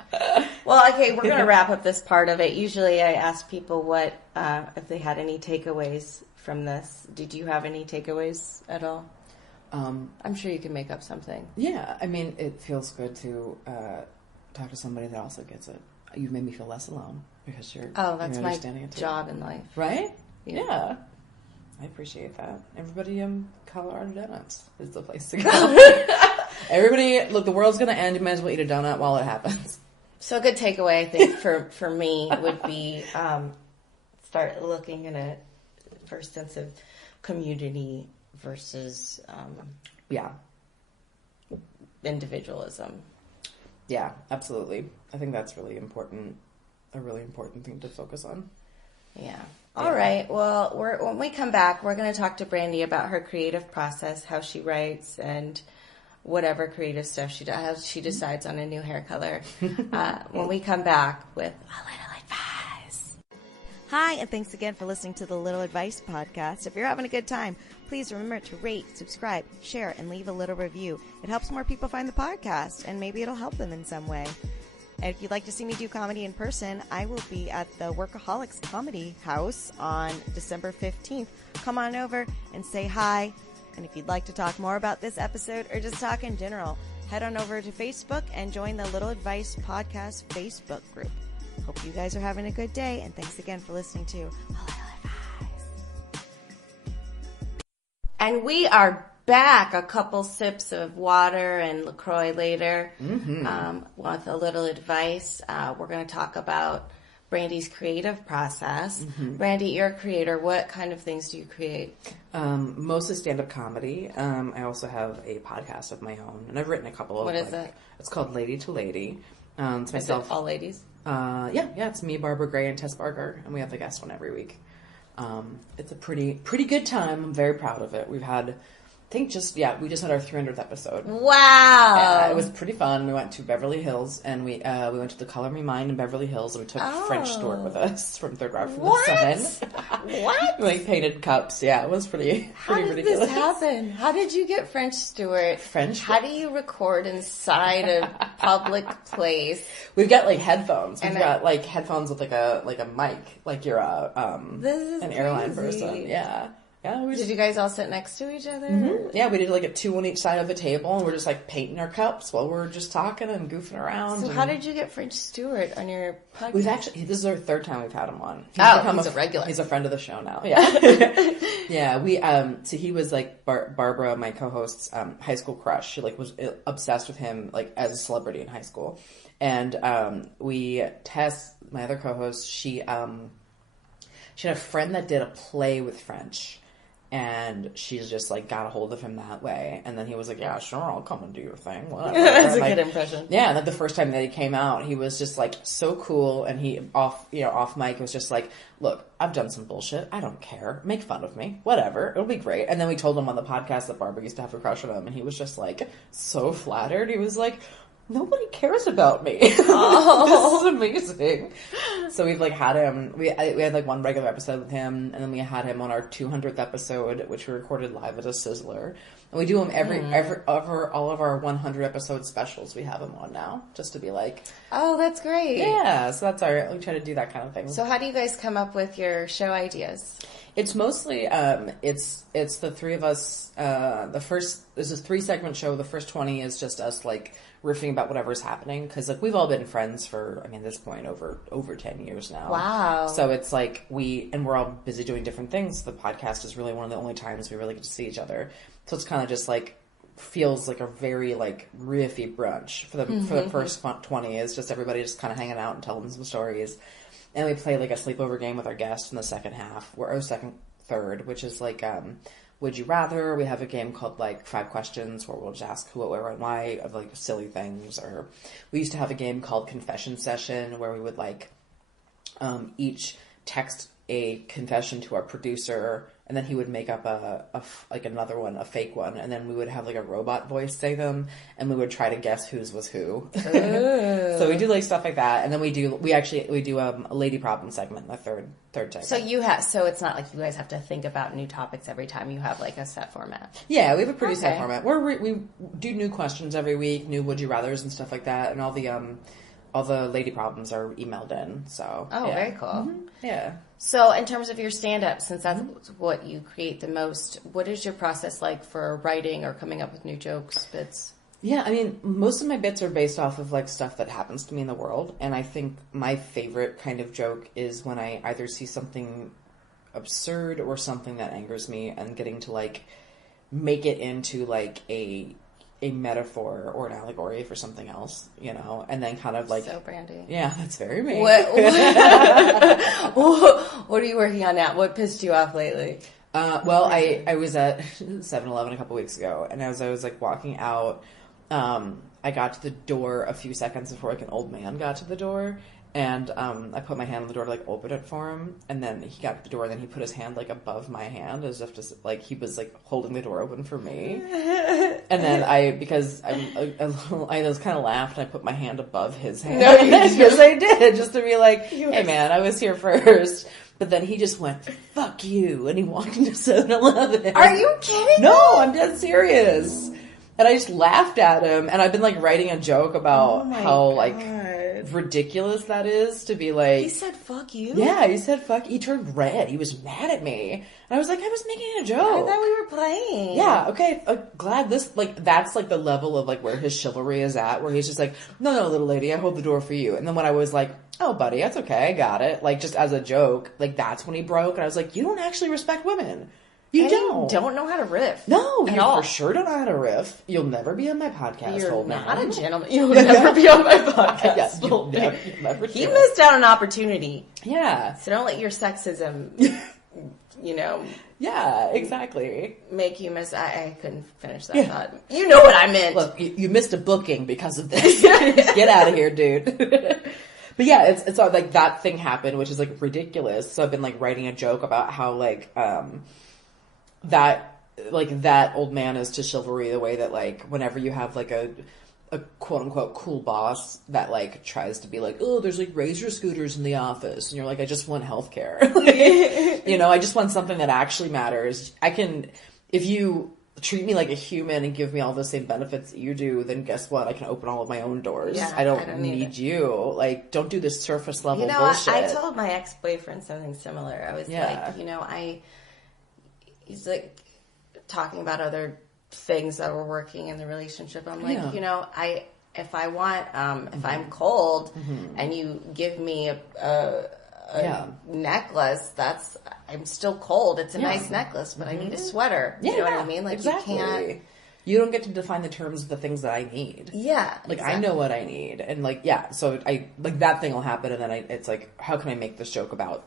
Well, okay, we're going to wrap up this part of it. Usually I ask people what if they had any takeaways from this. Did you have any takeaways at all? I'm sure you can make up something. Yeah, I mean, it feels good to talk to somebody that also gets it. You've made me feel less alone because you're that's my it too. job in life. Right? Yeah. I appreciate that. Everybody in Colorado Donuts is the place to go. Everybody, look, the world's going to end. You might as well eat a donut while it happens. So a good takeaway, I think, for me would be start looking at it for a sense of community versus individualism. Yeah, absolutely. I think that's really important. A really important thing to focus on. Yeah. All right. Well, when we come back, we're going to talk to Brandie about her creative process, how she writes, and whatever creative stuff she does, how she decides on a new hair color. When we come back with a little advice. Hi, and thanks again for listening to the Little Advice podcast. If you're having a good time, Please remember to rate, subscribe, share, and leave a little review. It helps more people find the podcast, and maybe it'll help them in some way. And if you'd like to see me do comedy in person, I will be at the Workaholics Comedy House on December 15th. Come on over and say hi. And if you'd like to talk more about this episode or just talk in general, head on over to Facebook and join the Little Advice Podcast Facebook group. Hope you guys are having a good day, and thanks again for listening to A Little Advice. And we are back. A couple sips of water and LaCroix later with a little advice. We're going to talk about Brandie's creative process. Brandie, you're a creator. What kind of things do you create? Mostly stand-up comedy. I also have a podcast of my own, and I've written a couple of. What is it? It's called Lady to Lady. It's myself. Is it all ladies? Yeah, it's me, Barbara Gray, and Tess Barker, and we have the guest one every week. It's a pretty good time. I'm very proud of it. We've had, we just had our 300th episode. Wow! It was pretty fun. We went to Beverly Hills, and we went to the Color Me Mine in Beverly Hills, and we took French Stewart with us from Third Rock from the Sun. What? We painted cups. Yeah, it was pretty ridiculous. This happen? How did you get French Stewart? How do you record inside a public place? We've got headphones. We've got headphones with a mic, like you're an airline person. Yeah. Yeah, did you guys all sit next to each other? Mm-hmm. Yeah, we did a 2 on each side of the table, and we're just painting our cups while we're just talking and goofing around. So how did you get French Stewart on your podcast? This is our third time we've had him on. He's a regular. He's a friend of the show now. Yeah. Yeah, so he was Barbara, my co-host's high school crush. She was obsessed with him as a celebrity in high school. And Tess, my other co-host, she had a friend that did a play with French. And she's just got a hold of him that way. And then he was like, yeah, sure, I'll come and do your thing. Whatever. That's a good impression. Yeah, and then the first time that he came out, he was just so cool. And he off mic was just look, I've done some bullshit. I don't care. Make fun of me. Whatever. It'll be great. And then we told him on the podcast that Barbara used to have a crush on him. And he was just so flattered. He was like, nobody cares about me. Oh. This is amazing. So we've had him. We had one regular episode with him, and then we had him on our 200th episode, which we recorded live at a Sizzler. And we do him every all of our 100 episode specials. We have him on now, just to be oh, that's great. Yeah. So that's our. We try to do that kind of thing. So how do you guys come up with your show ideas? It's mostly it's the three of us. There's a 3-segment show. The first 20 is just us riffing about whatever's happening, because like we've all been friends for, I mean, at this point over 10 years now. Wow. So it's like we're all busy doing different things. The podcast is really one of the only times we really get to see each other. So it's kind of just like feels like a very like riffy brunch for the first 20 is just everybody just kind of hanging out and telling some stories. And we play like a sleepover game with our guests in the second half, or third, which is like Would You Rather. We have a game called like 5 Questions where we'll just ask who, what, where, and why of like silly things. Or we used to have a game called Confession Session where we would like each text a confession to our producer, and then he would make up another one, a fake one, and then we would have like a robot voice say them, and we would try to guess whose was who. So we do like stuff like that, and then we do a lady problem segment, the third segment. So it's not like you guys have to think about new topics every time. You have like a set format. Yeah, we have a pretty set format. We do new questions every week, new Would You Rathers and stuff like that, and all the lady problems are emailed in. So very cool. Mm-hmm. Yeah. So in terms of your stand-up, since that's what you create the most, what is your process like for writing or coming up with new jokes, bits? Yeah, I mean, most of my bits are based off of like stuff that happens to me in the world, and I think my favorite kind of joke is when I either see something absurd or something that angers me, and getting to like make it into like a metaphor or an allegory for something else, you know, and then kind of like... So Brandie. Yeah, that's very me. What are you working on now? What pissed you off lately? I was at 7-Eleven a couple weeks ago, and as I was like walking out, I got to the door a few seconds before like an old man got to the door, and I put my hand on the door to like open it for him, and then he got to the door, and then he put his hand like above my hand as if to like he was like holding the door open for me. And then I was kind of laughed, and I put my hand above his hand. No, you didn't. Yes, I did, just to be like, hey man, I was here first. But then he just went, fuck you, and he walked into 7-Eleven. Are you kidding? No, I'm dead serious. And I just laughed at him, and I've been, like, writing a joke about how, like, ridiculous that is to be like... He said, fuck you? Yeah, he said, fuck... He turned red. He was mad at me. And I was like, I was making a joke. I thought we were playing. Yeah, okay, glad this... Like, that's, like, the level of, like, where his chivalry is at, where he's just like, no, little lady, I hold the door for you. And then when I was like, oh, buddy, that's okay, I got it. Like, just as a joke, like, that's when he broke, and I was like, you don't actually respect women. You don't know how to riff. No, you all. for sure don't know how to riff. You'll never be on my podcast. You're old not man. a gentleman. You'll never be on my podcast. Yes, you'll never He missed out on an opportunity. Yeah. So don't let your sexism, Yeah, exactly. make you miss. I couldn't finish that thought. You know what I meant. Look, you missed a booking because of this. Get out of here, dude. But yeah, it's all, like, that thing happened, which is, like, ridiculous. So I've been, like, writing a joke about how, like, that old man is to chivalry the way that, like, whenever you have, like, a quote-unquote cool boss that, like, tries to be like, oh, there's, like, razor scooters in the office. And you're like, I just want healthcare. I just want something that actually matters. If you treat me like a human and give me all the same benefits that you do, then guess what? I can open all of my own doors. Yeah, I don't need you. Like, don't do this surface level You know, bullshit. I told my ex-boyfriend something similar. I was he's like talking about other things that were working in the relationship. I'm like, if I want, if I'm cold and you give me a necklace, I'm still cold. It's a nice necklace, but I need a sweater. You know what I mean? Like, exactly. You don't get to define the terms of the things that I need. Yeah. Like, exactly. I know what I need. And, like, yeah, so that thing will happen, and then it's like, how can I make this joke about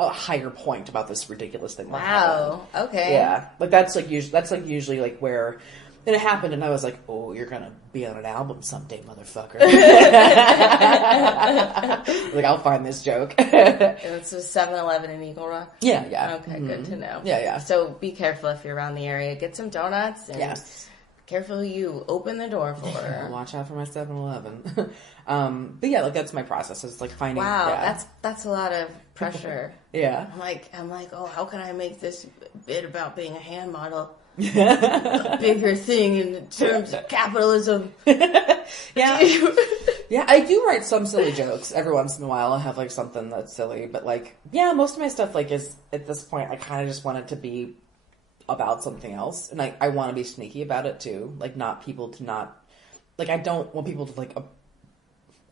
a higher point about this ridiculous thing that happened? Wow. Okay. Yeah. Like, that's usually, like, where... And it happened, and I was like, oh, you're gonna be on an album someday, motherfucker. Like, I'll find this joke. It's a 7-Eleven in Eagle Rock? Yeah. Okay, good to know. Yeah. So be careful if you're around the area. Get some donuts and careful who you open the door for. Watch out for my 7-Eleven. But yeah, like, that's my process. It's like finding... Wow, yeah. that's a lot of pressure. Yeah. I'm like, oh, how can I make this bit about being a hand model a bigger thing in terms of capitalism? Yeah, I do write some silly jokes every once in a while. I have, like, something that's silly, but, like, yeah, most of my stuff, like, is at this point I kind of just want it to be about something else, and I want to be sneaky about it too. Like, I don't want people to, like,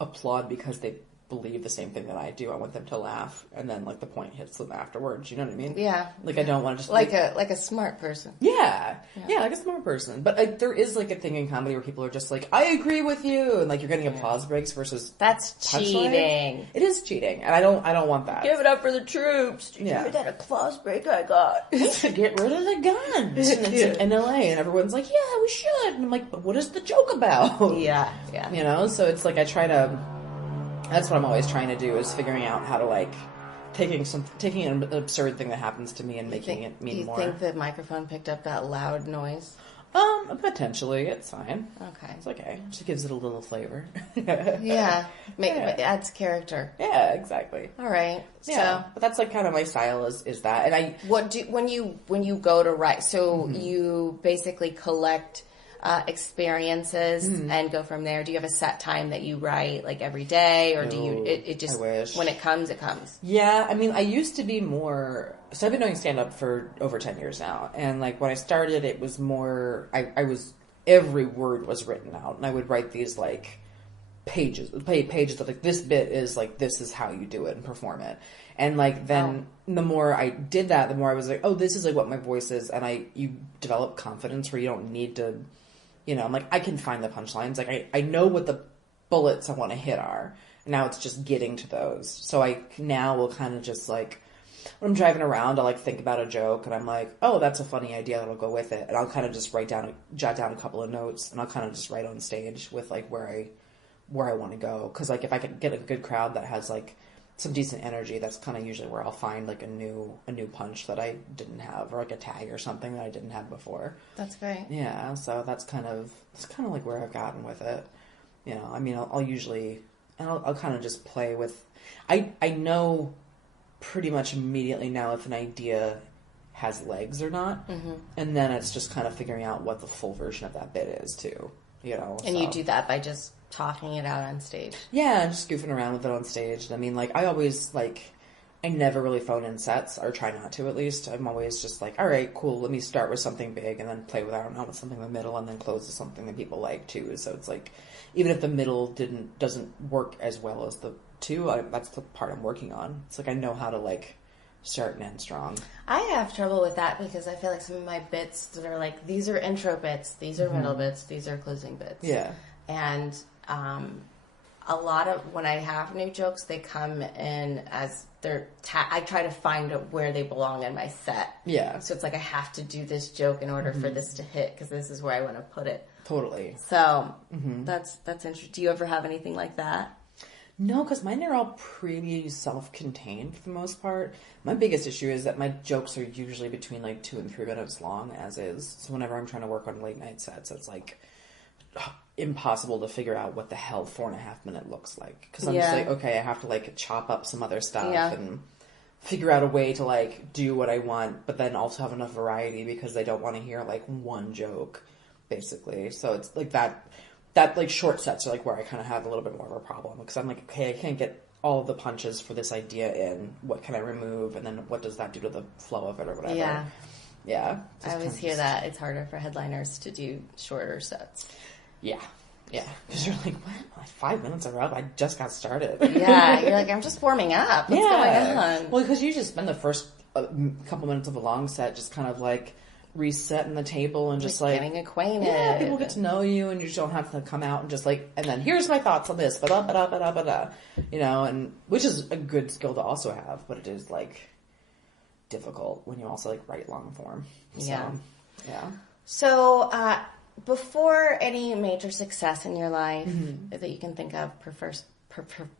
applaud because they believe the same thing that I do. I want them to laugh, and then, like, the point hits them afterwards. You know what I mean? Yeah. Like, I don't want to just... Like a smart person. Yeah, like a smart person. But there is, like, a thing in comedy where people are just like, I agree with you, and, like, you're getting applause breaks versus... That's cheating. It is cheating, and I don't want that. Give it up for the troops. Did you hear that applause break I got? Get rid of the guns. And it's in LA, and everyone's like, yeah, we should. And I'm like, but what is the joke about? Yeah. So it's like I try to... That's what I'm always trying to do, is figuring out how to, like, taking an absurd thing that happens to me and making it mean more. Do you think the microphone picked up that loud noise? Potentially. It's fine. Okay. It's okay. It just gives it a little flavor. Yeah. It adds character. Yeah, exactly. All right. Yeah. But that's, like, kind of my style is that. And when you go to write, so you basically collect experiences and go from there. Do you have a set time that you write, like, every day, or do you it just, I wish. When it comes, it comes? Yeah, I mean, I used to be more... So I've been doing stand-up for over 10 years now, and, like, when I started, it was more... Every word was written out, and I would write these, like, pages of, like, this bit is, like, this is how you do it and perform it. And, like, then the more I did that, the more I was like, oh, this is, like, what my voice is, and you develop confidence where you don't need to... I'm like, I can find the punchlines. Like, I know what the bullets I want to hit are. Now it's just getting to those. So I now will kind of just, like, when I'm driving around, I'll, like, think about a joke, and I'm like, oh, that's a funny idea, that'll go with it. And I'll kind of just jot down a couple of notes, and I'll kind of just write on stage with, like, where I want to go. Because, like, if I can get a good crowd that has, like, some decent energy, that's kind of usually where I'll find, like, a new punch that I didn't have, or, like, a tag or something that I didn't have before. That's great. Yeah, so that's kind of like where I've gotten with it. I mean, I'll usually, and I'll kind of just play with, I know pretty much immediately now if an idea has legs or not. And then it's just kind of figuring out what the full version of that bit is too, you know. And you do that by just talking it out on stage. Yeah, and just goofing around with it on stage. I mean, like, I always, like, I never really phone in sets, or try not to at least. I'm always just like, all right, cool, let me start with something big and then play with, I don't know, with something in the middle and then close with something that people like too. So it's like, even if the middle doesn't work as well as the two, that's the part I'm working on. It's like I know how to, like, start and end strong. I have trouble with that because I feel like some of my bits that are like, these are intro bits, these are middle bits, these are closing bits. Yeah. And a lot of, when I have new jokes, they come in as I try to find where they belong in my set. Yeah. So it's like I have to do this joke in order for this to hit because this is where I want to put it. Totally. So that's interesting. Do you ever have anything like that? No, because mine are all pretty self-contained for the most part. My biggest issue is that my jokes are usually between like 2 and 3 minutes long, as is. So whenever I'm trying to work on late night sets, it's like impossible to figure out what the hell 4.5 minute looks like. Because I'm just like, okay, I have to like chop up some other stuff and figure out a way to like do what I want, but then also have enough variety because they don't want to hear like one joke, basically. So it's like that like short sets are like where I kind of have a little bit more of a problem because I'm like, okay, I can't get all of the punches for this idea in. What can I remove? And then what does that do to the flow of it or whatever? Yeah. I always hear that it's harder for headliners to do shorter sets. Yeah. Because you're like, what? Like 5 minutes are up. I just got started. Yeah. You're like, I'm just warming up. What's going on? Well, because you just spend the first couple minutes of a long set just kind of like resetting the table and just like getting acquainted. Yeah, people get to know you and you just don't have to come out and just like, and then here's my thoughts on this, you know, and which is a good skill to also have, but it is like difficult when you also like write long form. So, yeah. So, before any major success in your life that you can think of,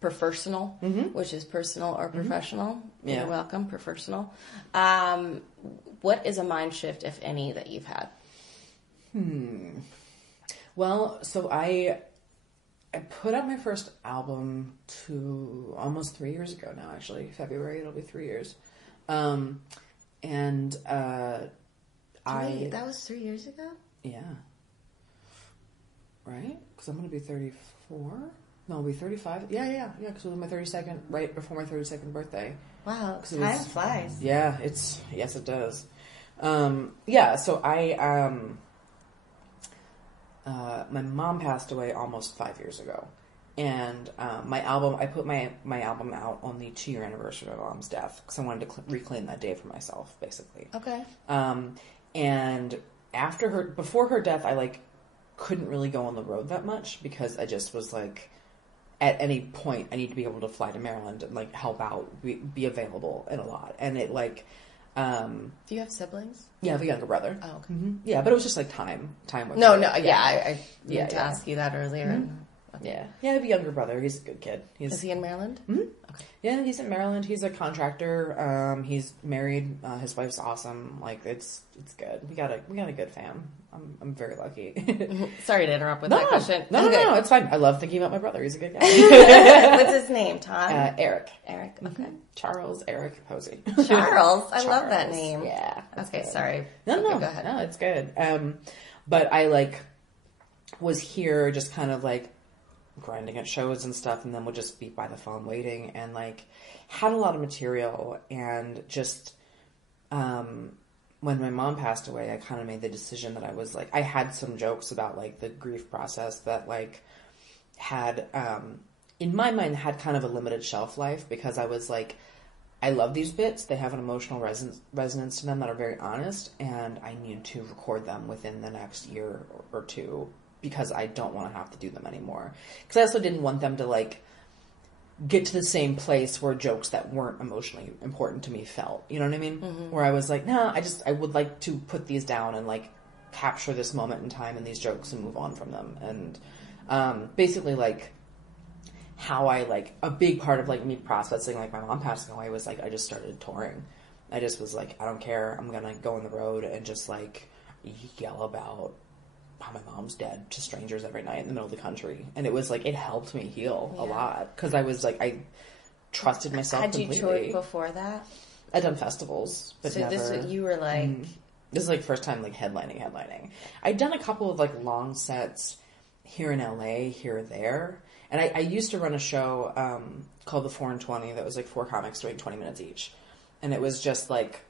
professional, which is personal or professional, you're welcome, professional. What is a mind shift, if any, that you've had? Well, so I put out my first album almost 3 years ago now, actually. February, it'll be 3 years. That was 3 years ago? Yeah. Right? Because I'm going to be 34. No, I'll be 35. Yeah, because it was my 32nd, right before my 32nd birthday. Wow, time flies. Yeah, yes, it does. So my mom passed away almost 5 years ago. And I put my album out on the 2-year anniversary of my mom's death because I wanted to reclaim that day for myself, basically. Okay. And before her death, I like couldn't really go on the road that much because I just was like, at any point, I need to be able to fly to Maryland and like help out, be available in a lot. And it like, do you have siblings? Yeah, I have a younger brother. Oh, okay. Yeah, but it was just like time. With No, her. I meant to ask you that earlier. Okay. Yeah, I have a younger brother. He's a good kid. Is he in Maryland? Okay. Yeah, he's in Maryland. He's a contractor. He's married. His wife's awesome. Like it's good. We got a good fam. I'm very lucky. Sorry to interrupt with that question. No, it's fine. I love thinking about my brother. He's a good guy. What's his name? Tom? Eric. Eric. Okay. Charles Eric Posey. Charles. I love that name. Yeah. Okay. Good. Sorry. No. Go ahead. No, it's good. But I like was here just kind of like grinding at shows and stuff, and then would just be by the phone waiting, and like had a lot of material, and just when my mom passed away, I kind of made the decision that I was like, I had some jokes about like the grief process that like had in my mind had kind of a limited shelf life because I was like, I love these bits. They have an emotional resonance to them that are very honest, and I need to record them within the next year or two because I don't want to have to do them anymore. Because I also didn't want them to like get to the same place where jokes that weren't emotionally important to me felt. You know what I mean? Mm-hmm. Where I was like, no, I would like to put these down and like capture this moment in time and these jokes and move on from them. And basically like how I like a big part of like me processing like my mom passing away was like I just started touring. I just was like, I don't care. I'm gonna go on the road and just like yell about how my mom's dead to strangers every night in the middle of the country. And it was like, it helped me heal a lot. Cause I was like, trusted myself completely. Had you toured before that? I'd done festivals, but so never. You were like... This is like first time like headlining. I'd done a couple of like long sets here in LA, here or there. And I used to run a show called The 4 and 20 that was like 4 comics doing 20 minutes each. And it was just like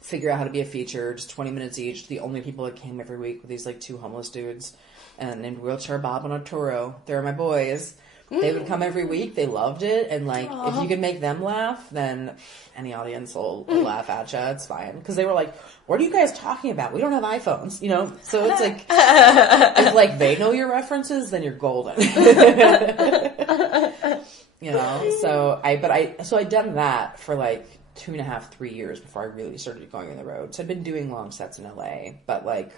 figure out how to be a feature, just 20 minutes each. The only people that came every week were these like 2 homeless dudes named Wheelchair Bob and Arturo. They were my boys. They would come every week. They loved it. And, like, if you can make them laugh, then any audience will laugh at you. It's fine. Because they were like, what are you guys talking about? We don't have iPhones, you know? So it's like, if, like, they know your references, then you're golden. You know? So I'd done that for, like, 2.5, 3 years before I really started going on the road. So I'd been doing long sets in LA. But, like...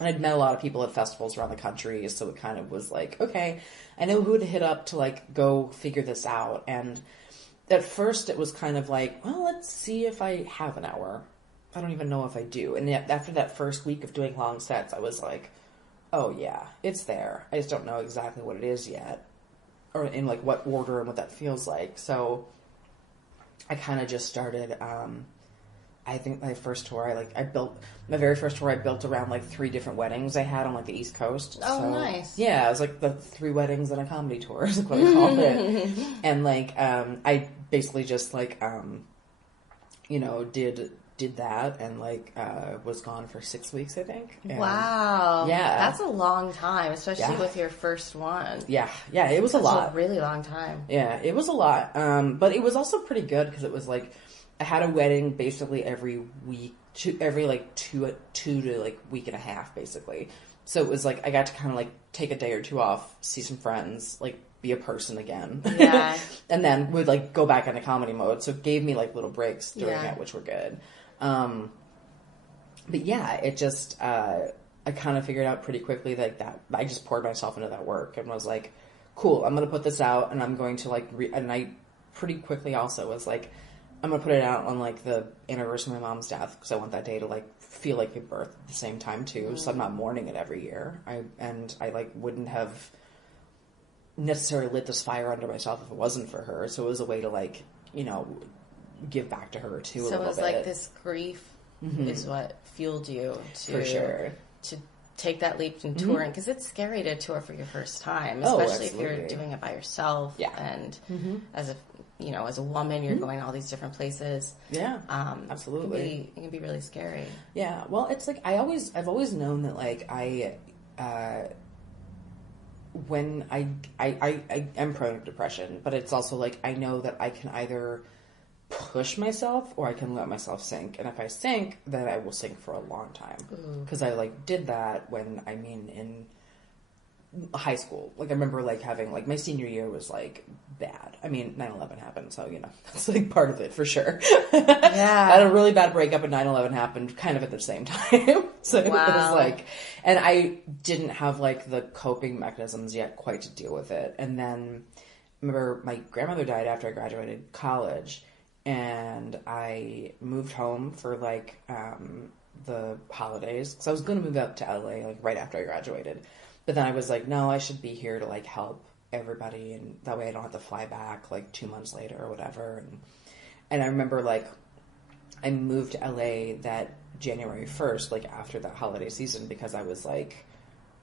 And I'd met a lot of people at festivals around the country, so it kind of was like, okay, I know who to hit up to, like, go figure this out. And at first it was kind of like, well, let's see if I have an hour. I don't even know if I do. And yet after that first week of doing long sets, I was like, oh, yeah, it's there. I just don't know exactly what it is yet, or in, like, what order and what that feels like. So I kind of just started... I think my first tour, my very first tour, I built around, like, 3 different weddings I had on, like, the East Coast. Oh, so, nice. Yeah, it was, like, the 3 weddings and a comedy tour is what I called it. And, like, I basically just, like, you know, did that and, like, was gone for 6 weeks, I think. And, wow. Yeah. That's a long time, especially with your first one. Yeah, it was a lot. That's a really long time. Yeah, it was a lot. But it was also pretty good because it was, like... I had a wedding basically every week, every like two to like week and a half, basically. So it was like I got to kind of like take a day or 2 off, see some friends, like be a person again. Yeah. And then would like go back into comedy mode. So it gave me like little breaks during it, which were good. But yeah, it just I kind of figured out pretty quickly that I just poured myself into that work and was like, cool, I'm gonna put this out and I'm going to like and I pretty quickly also was like, I'm going to put it out on, like, the anniversary of my mom's death because I want that day to, like, feel like a birth at the same time, too. So I'm not mourning it every year. I wouldn't have necessarily lit this fire under myself if it wasn't for her. So it was a way to, like, you know, give back to her, too, a little bit. So it was like this grief is what fueled you to... For sure. To take that leap in touring. Because it's scary to tour for your first time. Especially if you're doing it by yourself. Yeah. And as a... You know, as a woman, you're going to all these different places. Yeah, absolutely. It can be really scary. Yeah, well, it's like I've always known that like when I am prone to depression, but it's also like I know that I can either push myself or I can let myself sink, and if I sink, then I will sink for a long time because I like did that in high school. Like I remember like having like my senior year was like bad. I mean 9/11 happened, so you know that's like part of it for sure. Yeah. I had a really bad breakup and 9/11 happened kind of at the same time. So it was like, and I didn't have like the coping mechanisms yet quite to deal with it. And then I remember my grandmother died after I graduated college and I moved home for like the holidays because I was going to move up to LA like right after I graduated. But then I was like, no, I should be here to, like, help everybody, and that way I don't have to fly back, like, 2 months later or whatever. And I remember, like, I moved to LA that January 1st, like, after that holiday season, because I was like,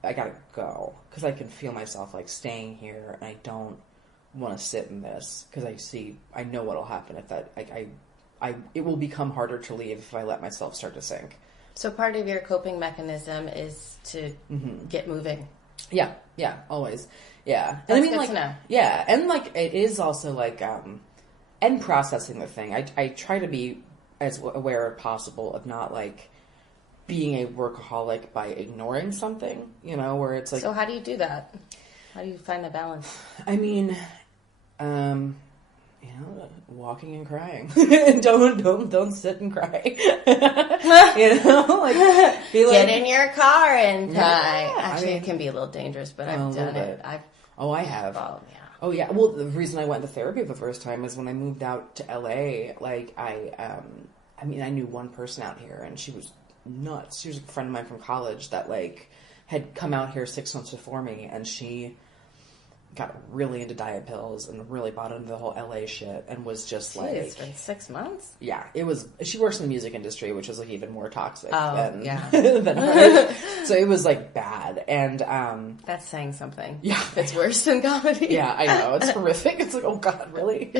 I gotta go. Because I can feel myself, like, staying here, and I don't want to sit in this, because I know what'll happen if that, like, it will become harder to leave if I let myself start to sink. So part of your coping mechanism is to get moving. Yeah, always. Yeah. That's I mean, good like, to know. Yeah, and like it is also like and processing the thing. I try to be as aware as possible of not like being a workaholic by ignoring something, you know, where it's like. So how do you do that? How do you find the balance? I mean, you know, walking and crying. don't sit and cry. You know, like get in your car and cry. Yeah, Actually, it can be a little dangerous, but I've done it. I have. Oh yeah. Oh yeah. Well, the reason I went to therapy the first time is when I moved out to LA. Like I knew one person out here, and she was nuts. She was a friend of mine from college that like had come out here 6 months before me, and she got really into diet pills and really bought into the whole LA shit and was just like... It's been 6 months? Yeah, it was... She works in the music industry, which was like even more toxic than, yeah. than hers. So it was like bad. And... That's saying something. Yeah. It's worse than comedy. Yeah, I know. It's horrific. It's like, oh God, really?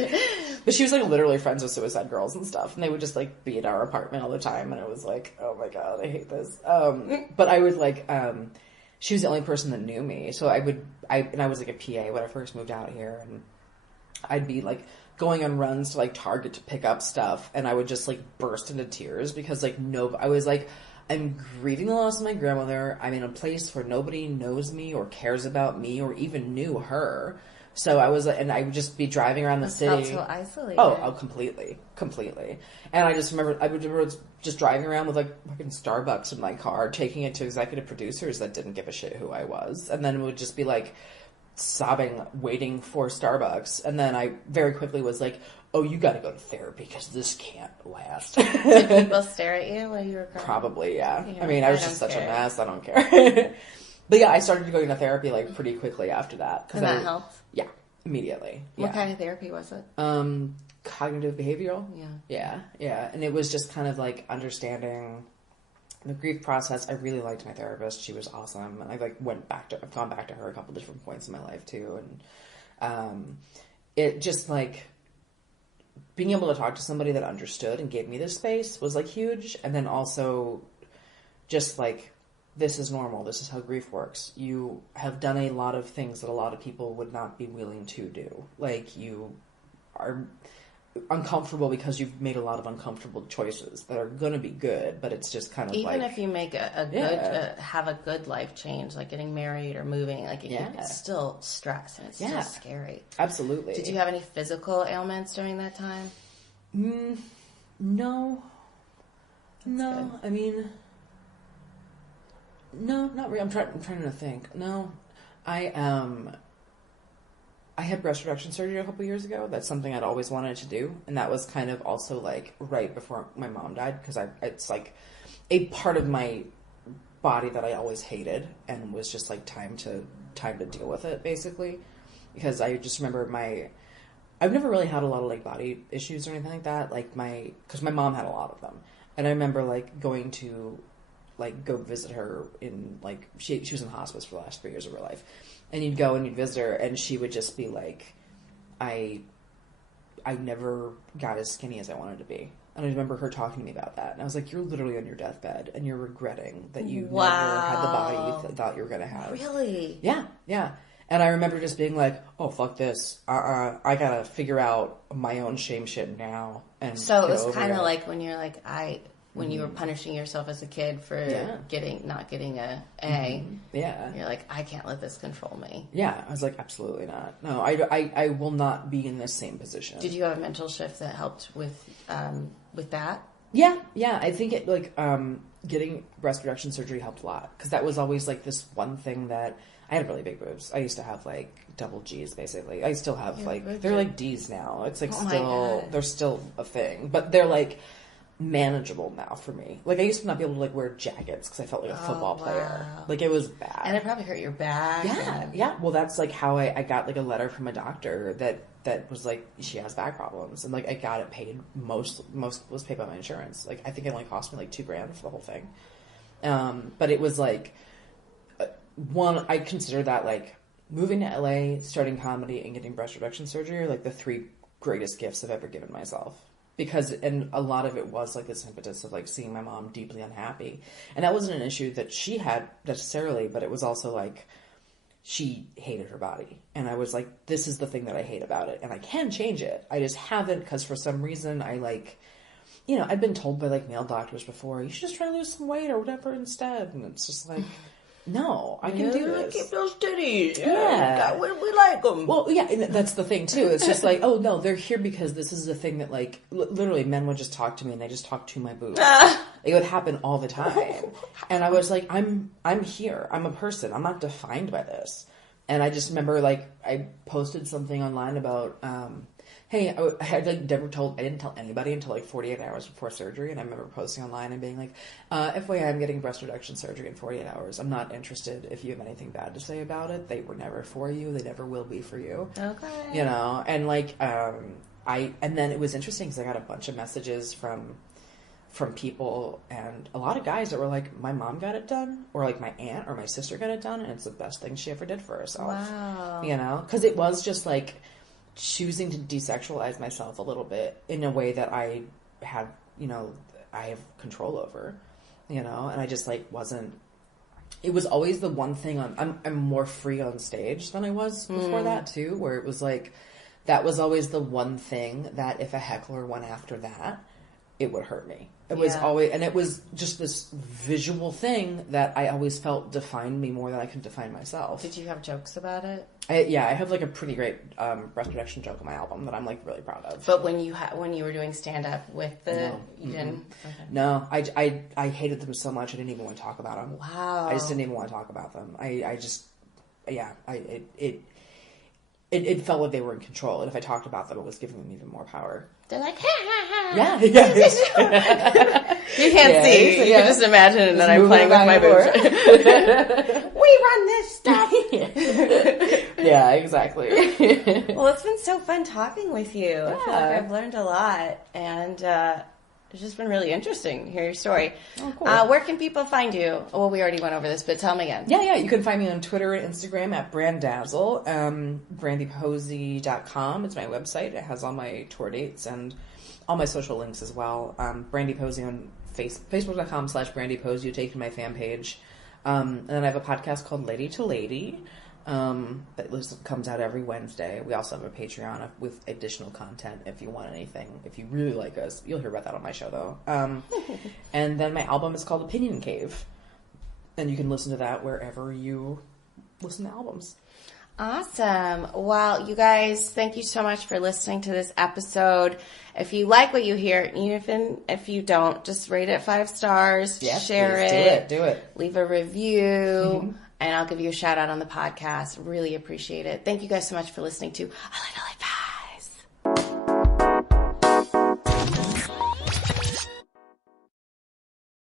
But she was like literally friends with suicide girls and stuff. And they would just like be at our apartment all the time. And it was like, oh my God, I hate this. But I would like... she was the only person that knew me. So I was like a PA when I first moved out here, and I'd be like going on runs to like Target to pick up stuff, and I would just like burst into tears because like I was like, I'm grieving the loss of my grandmother. I'm in a place where nobody knows me or cares about me or even knew her. So I was, and I would just be driving around the city. Felt so isolated. Oh, completely. And I just remember, just driving around with like fucking Starbucks in my car, taking it to executive producers that didn't give a shit who I was. And then it would just be like sobbing, waiting for Starbucks. And then I very quickly was like, oh, you gotta go to therapy because this can't last. Did people stare at you while you were crying? Probably, yeah. Yeah, I mean, I was just such a mess. I don't care. But yeah, I started going to therapy like pretty quickly after that. And that helped? Yeah, immediately. What kind of therapy was it? Cognitive behavioral. Yeah. Yeah. And it was just kind of like understanding the grief process. I really liked my therapist. She was awesome. And I like I've gone back to her a couple different points in my life too. And it just like being able to talk to somebody that understood and gave me this space was like huge. And then also just like, this is normal. This is how grief works. You have done a lot of things that a lot of people would not be willing to do. Like, you are uncomfortable because you've made a lot of uncomfortable choices that are going to be good, but it's just kind of even like... if you make have a good life change, like getting married or moving, like it's still stress and it's still scary. Absolutely. Did you have any physical ailments during that time? No. Good. I mean... No, not really. I'm trying to think. No, I had breast reduction surgery a couple years ago. That's something I'd always wanted to do, and that was kind of also like right before my mom died because it's like a part of my body that I always hated, and was just like time to deal with it basically. Because I just remember I've never really had a lot of like body issues or anything like that. Like because my mom had a lot of them, and I remember like going to like go visit her in like she was in hospice for the last 3 years of her life, and you'd go and you'd visit her and she would just be like, I never got as skinny as I wanted to be. And I remember her talking to me about that, and I was like, you're literally on your deathbed and you're regretting that you never had the body you thought you were going to have. Really? Yeah. And I remember just being like, oh, fuck this. I gotta figure out my own shame shit now. And so it was kind of like when you're like, when you were punishing yourself as a kid for not getting a A, you're like, I can't let this control me. Yeah, I was like, absolutely not. No, I will not be in this same position. Did you have a mental shift that helped with that? Yeah. I think it like getting breast reduction surgery helped a lot because that was always like this one thing that I had really big boobs. I used to have like double G's basically. I still have they're like D's now. It's like they're still a thing, but they're like manageable now for me. Like I used to not be able to like wear jackets because I felt like a football player. Like it was bad, and it probably hurt your back. Yeah. Well, that's like how I got like a letter from a doctor that was like she has back problems, and like I got it paid. Most was paid by my insurance. Like I think it only cost me like $2,000 for the whole thing. But it was like one. I consider that like moving to LA, starting comedy, and getting breast reduction surgery are like the 3 greatest gifts I've ever given myself. Because, and a lot of it was like this impetus of like seeing my mom deeply unhappy. And that wasn't an issue that she had necessarily, but it was also like she hated her body. And I was like, this is the thing that I hate about it. And I can change it. I just haven't because for some reason I like, I'd been told by like male doctors before, you should just try to lose some weight or whatever instead. And it's just like, no, I can do this. Keep those titties. Yeah. We like them. Well, yeah, and that's the thing, too. It's just like, oh, no, they're here because this is the thing that, like, literally men would just talk to me and they just talk to my boobs. It would happen all the time. And I was like, I'm here. I'm a person. I'm not defined by this. And I just remember, like, I posted something online about hey, I had like I didn't tell anybody until like 48 hours before surgery, and I remember posting online and being like, FYI, I'm getting breast reduction surgery in 48 hours. I'm not interested if you have anything bad to say about it. They were never for you. They never will be for you. Okay. You know, and like, and then it was interesting because I got a bunch of messages from people and a lot of guys that were like, my mom got it done, or like my aunt or my sister got it done, and it's the best thing she ever did for herself. Wow. You know, because it was just like choosing to desexualize myself a little bit in a way that I have control over, you know, and I just like wasn't. It was always the one thing I'm more free on stage than I was before that too, where it was like that was always the one thing that if a heckler went after that, it would hurt me. It was always, and it was just this visual thing that I always felt defined me more than I could define myself. Did you have jokes about it? I have like a pretty great breast reduction joke on my album that I'm like really proud of. But when you were doing stand up with you didn't. Okay. No, I hated them so much I didn't even want to talk about them. Wow. I just didn't even want to talk about them. It felt like they were in control, and if I talked about them, it was giving them even more power. They're like, ha ha ha. Yeah. You can't see. You can just imagine that I'm playing with my boobs. We run this stuff. Yeah, exactly. Well, it's been so fun talking with you. Yeah. I feel like I've learned a lot, and it's just been really interesting to hear your story. Oh, cool. Where can people find you? Well, we already went over this, but tell them again. Yeah. You can find me on Twitter and Instagram at Branddazzle. BrandiePosey.com is my website. It has all my tour dates and all my social links as well. Brandie Posey on Facebook.com/BrandiePosey. You take to my fan page. And then I have a podcast called Lady to Lady. That comes out every Wednesday. We also have a Patreon with additional content if you want anything. If you really like us, you'll hear about that on my show though. And then my album is called Opinion Cave, and you can listen to that wherever you listen to albums. Awesome. Well, you guys, thank you so much for listening to this episode. If you like what you hear, even if you don't, just rate it 5 stars, Yes, share please. it, Do it. leave a review, and I'll give you a shout out on the podcast. Really appreciate it. Thank you guys so much for listening to A Little Advice.